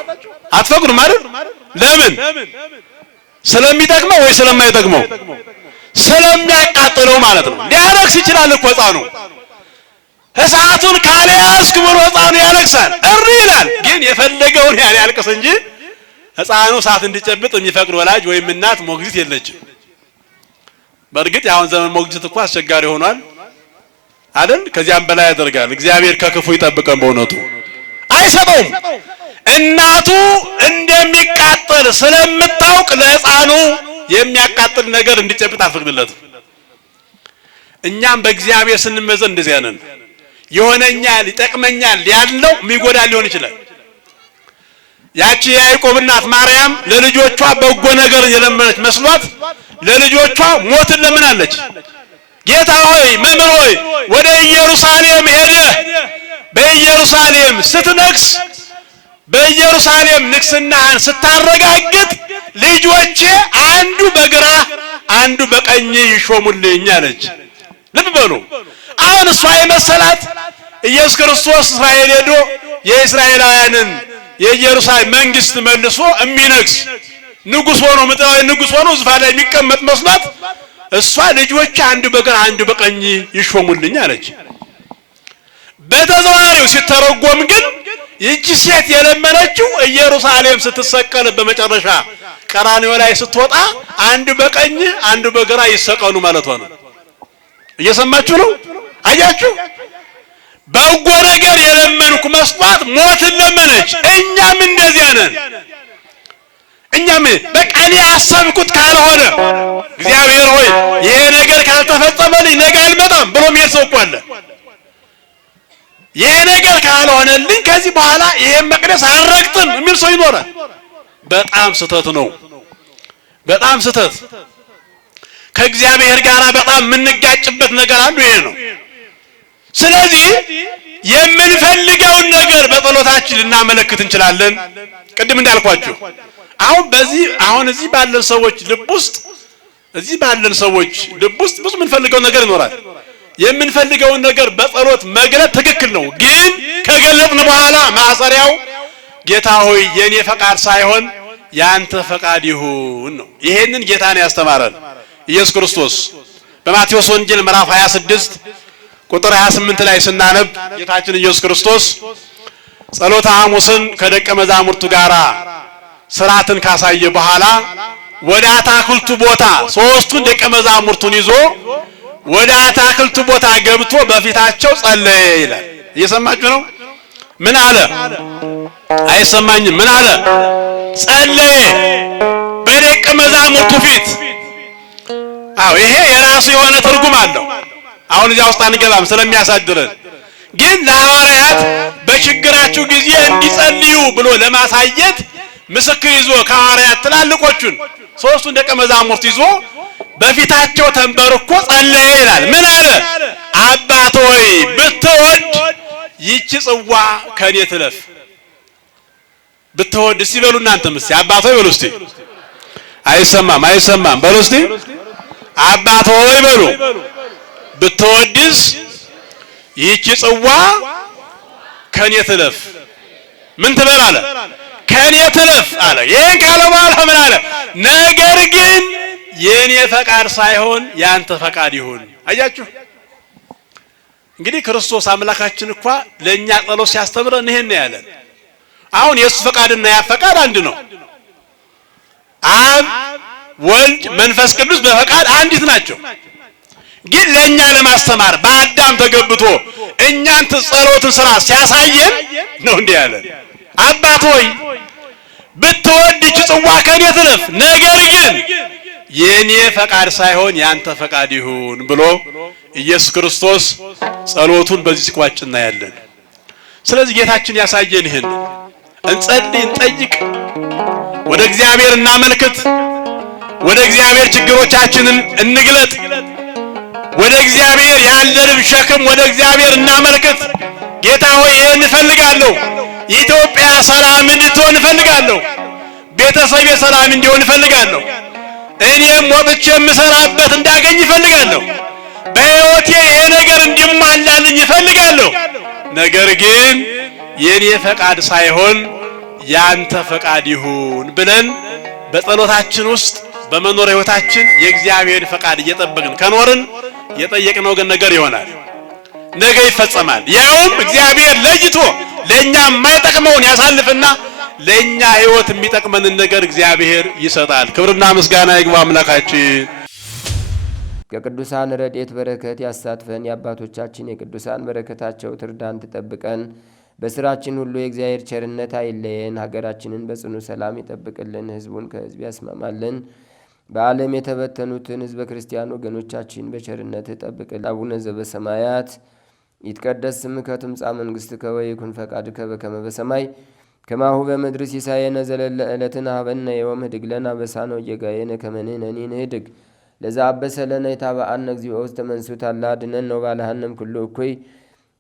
አትፈቅዱም አይደል? ለምን? ስለሚጠቅመው ወይ ስለማይጠቅመው? ስለሚያቃጥለው ማለት ነው። ሊያለቅስ ይችላል እኮ ሕፃኑ። እሳቱን ካልያዝክ ብሎ ሕፃኑ ያለቅሳል፣ እሪ ይላል። ግን የፈለገውን ያልቅስ እንጂ ሕፃኑ እሳት እንዲጨብጥ የሚፈቅድ ወላጅ ወይም እናት ሞግዚት የለችም። በእርግጥ የአሁን ዘመን ሞግዚት እኮ አስቸጋሪ ሆኗል አይደል? ከዚያም በላይ ያደርጋል። እግዚአብሔር ከክፉ ይጠብቀን። በእውነቱ አይሰጠውም። እናቱ እንደሚቃጠል ስለምታውቅ ለሕፃኑ የሚያቃጥል ነገር እንዲጨብጥ አትፈቅድለትም። እኛም በእግዚአብሔር ስንመዘን እንደዚያ ነን። ይሆነኛል፣ ይጠቅመኛል ያለው የሚጎዳ ሊሆን ይችላል። ያቺ የያዕቆብ እናት ማርያም ለልጆቿ በጎ ነገር የለመነች መስሏት ለልጆቿ ሞትን ለምናለች። ጌታ ሆይ መምህር ሆይ ወደ ኢየሩሳሌም ሄደህ በኢየሩሳሌም ስትነግስ በኢየሩሳሌም ንግስናህን ስታረጋግጥ ልጆቼ አንዱ በግራ አንዱ በቀኝ ይሾሙልኝ አለች። ልብ በሉ። አሁን እሷ የመሰላት ኢየሱስ ክርስቶስ እስራኤል ሄዶ የእስራኤላውያንን የኢየሩሳሌም መንግስት መልሶ የሚነግስ ንጉስ ሆኖ ምድራዊ ንጉስ ሆኖ ዙፋን ላይ የሚቀመጥ መስሏት እሷ ልጆቼ አንዱ በግራ አንዱ በቀኝ ይሾሙልኝ አለች። በተዘዋዋሪው ሲተረጎም ግን ይህች ሴት የለመነችው ኢየሩሳሌም ስትሰቀል በመጨረሻ ቀራንዮ ላይ ስትወጣ አንዱ በቀኝ አንዱ በግራ ይሰቀሉ ማለት ነው። እየሰማችሁ ነው? አያችሁ? በጎ ነገር የለመንኩ መስዋዕት ሞትን ለመነች። እኛም እንደዚያ ነን። እኛም በቃ እኔ ያሰብኩት ካልሆነ እግዚአብሔር ሆይ ይሄ ነገር ካልተፈጸመልኝ ነገ አልመጣም ብሎ የሚሄድ ሰው እኮ አለ። ይሄ ነገር ካልሆነልኝ ከዚህ በኋላ ይሄን መቅደስ አልረግጥም የሚል ሰው ይኖራል። በጣም ስህተት ነው። በጣም ስህተት። ከእግዚአብሔር ጋር በጣም የምንጋጭበት ነገር አንዱ ይሄ ነው። ስለዚህ የምንፈልገውን ነገር በጸሎታችን ልናመለክት እንችላለን። ቅድም እንዳልኳችሁ አሁን እዚህ ባለን ሰዎች ልብ ውስጥ ብዙ የምንፈልገው ነገር ይኖራል። የምንፈልገውን ነገር በጸሎት መግለጥ ትክክል ነው። ግን ከገለጥን በኋላ ማሰሪያው ጌታ ሆይ የኔ ፈቃድ ሳይሆን ያንተ ፈቃድ ይሁን ነው። ይሄንን ጌታ ነው ያስተማረን ኢየሱስ ክርስቶስ በማቴዎስ ወንጌል ምዕራፍ 26 ቁጥር 28 ላይ ስናነብ ጌታችን ኢየሱስ ክርስቶስ ጸሎተ ሐሙስን ከደቀ መዛሙርቱ ጋር ስርዓትን ካሳየ በኋላ ወደ አታክልቱ ቦታ ሶስቱን ደቀ መዛሙርቱን ይዞ ወደ አታክልቱ ቦታ ገብቶ በፊታቸው ጸለየ ይላል። እየሰማችሁ ነው? ምን አለ? አይሰማኝም? ምን አለ? ጸለየ በደቀ መዛሙርቱ ፊት። ይሄ የራሱ የሆነ ትርጉም አለው። አሁን እዚያ ውስጥ አንገባም ስለሚያሳድረን። ግን ለሐዋርያት በችግራችሁ ጊዜ እንዲጸልዩ ብሎ ለማሳየት ምስክር ይዞ ከሐዋርያት ትላልቆቹን ሶስቱን ደቀ መዛሙርት ይዞ በፊታቸው ተንበርኮ ጸለየ ይላል። ምን አለ? አባት ሆይ ብትወድ ይህች ጽዋ ከኔ ትለፍ። ብትወድ እስቲ በሉ እናንተም እስቲ አባት ሆይ በሉ እስቲ። አይሰማም በሉ እስቲ አባት ሆይ በሉ። ብትወድስ ይህች ጽዋ ከኔ ትለፍ። ምን ትበል አለ? ከኔ ትለፍ አለ። ይሄን ካለ በኋላ ምን አለ? ነገር ግን የኔ ፈቃድ ሳይሆን ያንተ ፈቃድ ይሁን። አያችሁ እንግዲህ ክርስቶስ አምላካችን እንኳ ለኛ ጸሎት ሲያስተምረን ይሄን ነው ያለን። አሁን የሱ ፈቃድና ያ ፈቃድ አንድ ነው። አብ ወልድ መንፈስ ቅዱስ በፈቃድ አንዲት ናቸው። ግን ለኛ ለማስተማር በአዳም ተገብቶ እኛን ጸሎትን ስራ ሲያሳየን ነው እንዲህ ያለን። አባት ሆይ ብትወድ ይህች ጽዋ ከኔ ትለፍ፣ ነገር ግን የኔ ፈቃድ ሳይሆን ያንተ ፈቃድ ይሁን ብሎ ኢየሱስ ክርስቶስ ጸሎቱን በዚህ ሲቋጭ እናያለን። ስለዚህ ጌታችን ያሳየን ይሄን እንጸልይ፣ እንጠይቅ፣ ወደ እግዚአብሔር እናመልክት። ወደ እግዚአብሔር ችግሮቻችንን እንግለጥ። ወደ እግዚአብሔር ያለንን ሸክም ወደ እግዚአብሔር እናመልክት። ጌታ ሆይ ይህን እፈልጋለሁ። ኢትዮጵያ ሰላም እንድትሆን እፈልጋለሁ። ቤተሰቤ ሰላም እንዲሆን እፈልጋለሁ። እኔም ወጥቼ የምሰራበት እንዳገኝ እፈልጋለሁ። በሕይወቴ ይሄ ነገር እንዲሟላልኝ እፈልጋለሁ። ነገር ግን የኔ ፈቃድ ሳይሆን ያንተ ፈቃድ ይሁን ብለን በጸሎታችን ውስጥ በመኖር ሕይወታችን የእግዚአብሔር ፈቃድ እየጠበቅን ከኖርን የጠየቅነው ግን ነገር ይሆናል፣ ነገ ይፈጸማል። ያውም እግዚአብሔር ለይቶ ለኛ የማይጠቅመውን ያሳልፍና ለኛ ሕይወት የሚጠቅመንን ነገር እግዚአብሔር ይሰጣል። ክብርና ምስጋና ይግባ አምላካችን። ከቅዱሳን ረድኤት በረከት ያሳትፈን። የአባቶቻችን የቅዱሳን በረከታቸው ትርዳን ትጠብቀን። በስራችን ሁሉ የእግዚአብሔር ቸርነት አይለየን። ሀገራችንን በጽኑ ሰላም ይጠብቅልን፣ ህዝቡን ከህዝብ ያስማማልን። በዓለም የተበተኑትን ህዝበ ክርስቲያን ወገኖቻችን በቸርነት ጠብቅልን። አቡነ ዘበሰማያት ይትቀደስ ስምከ ትምጻእ መንግሥትከ ወይኩን ፈቃድከ በከመ በሰማይ ከማሁ በምድር ሲሳየነ ዘለለ ዕለትነ ሀበነ ዮም ህድግ ለነ አበሳነ ወጌጋየነ ከመ ንሕነኒ ንህድግ ለዘአበሰለነ የታበአነ እግዚኦ ውስተ መንሱት አላ ድነን ወባልሃንም ኩሉ እኩይ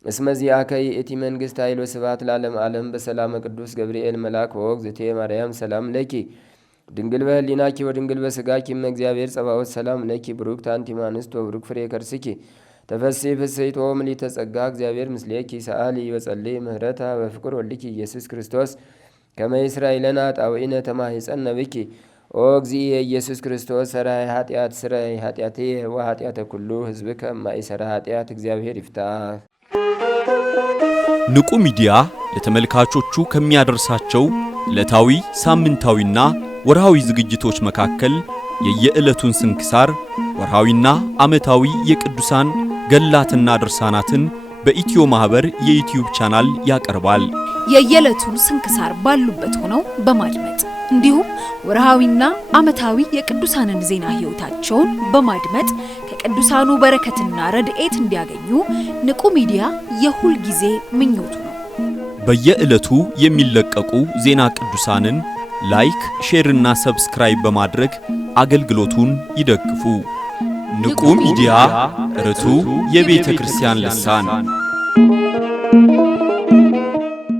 እስመ ዚአከ ይእቲ መንግሥት ኃይል ወስብሐት ለዓለመ ዓለም። በሰላመ ቅዱስ ገብርኤል መልአክ ወእግዝእቴ ማርያም ሰላም ለኪ ድንግል በህሊናኪ ወድንግል በስጋኪ እመ እግዚአብሔር ጸባኦት ሰላም ለኪ ብሩክት አንቲ እምአንስት ወብሩክ ፍሬ ከርስኪ ተፈሥሒ ፍሥሕት ወምልዕተ ጸጋ እግዚአብሔር ምስሌኪ ሰአሊ ወጸልይ ምህረታ በፍቅር ወልኪ ኢየሱስ ክርስቶስ ከመ ይስራይ ለነ ኃጣውኢነ ተማኅፀነ ብኪ ኦ እግዚእ ኢየሱስ ክርስቶስ ሠራይ ኃጢአት ሥራይ ኃጢአትየ ወኃጢአተ ኩሉ ሕዝብ ከማይሠራ ኃጢአት እግዚአብሔር ይፍታ። ንቁ ሚዲያ ለተመልካቾቹ ከሚያደርሳቸው ዕለታዊ ሳምንታዊና ወርሃዊ ዝግጅቶች መካከል የየዕለቱን ስንክሳር ወርሃዊና ዓመታዊ የቅዱሳን ገላትና ድርሳናትን በኢትዮ ማህበር የዩቲዩብ ቻናል ያቀርባል። የየዕለቱን ስንክሳር ባሉበት ሆነው በማድመጥ እንዲሁም ወርሃዊና ዓመታዊ የቅዱሳንን ዜና ሕይወታቸውን በማድመጥ ከቅዱሳኑ በረከትና ረድኤት እንዲያገኙ ንቁ ሚዲያ የሁል ጊዜ ምኞቱ ነው። በየዕለቱ የሚለቀቁ ዜና ቅዱሳንን ላይክ፣ ሼር እና ሰብስክራይብ በማድረግ አገልግሎቱን ይደግፉ። ንቁ ሚዲያ ርቱ የቤተ ክርስቲያን ልሳን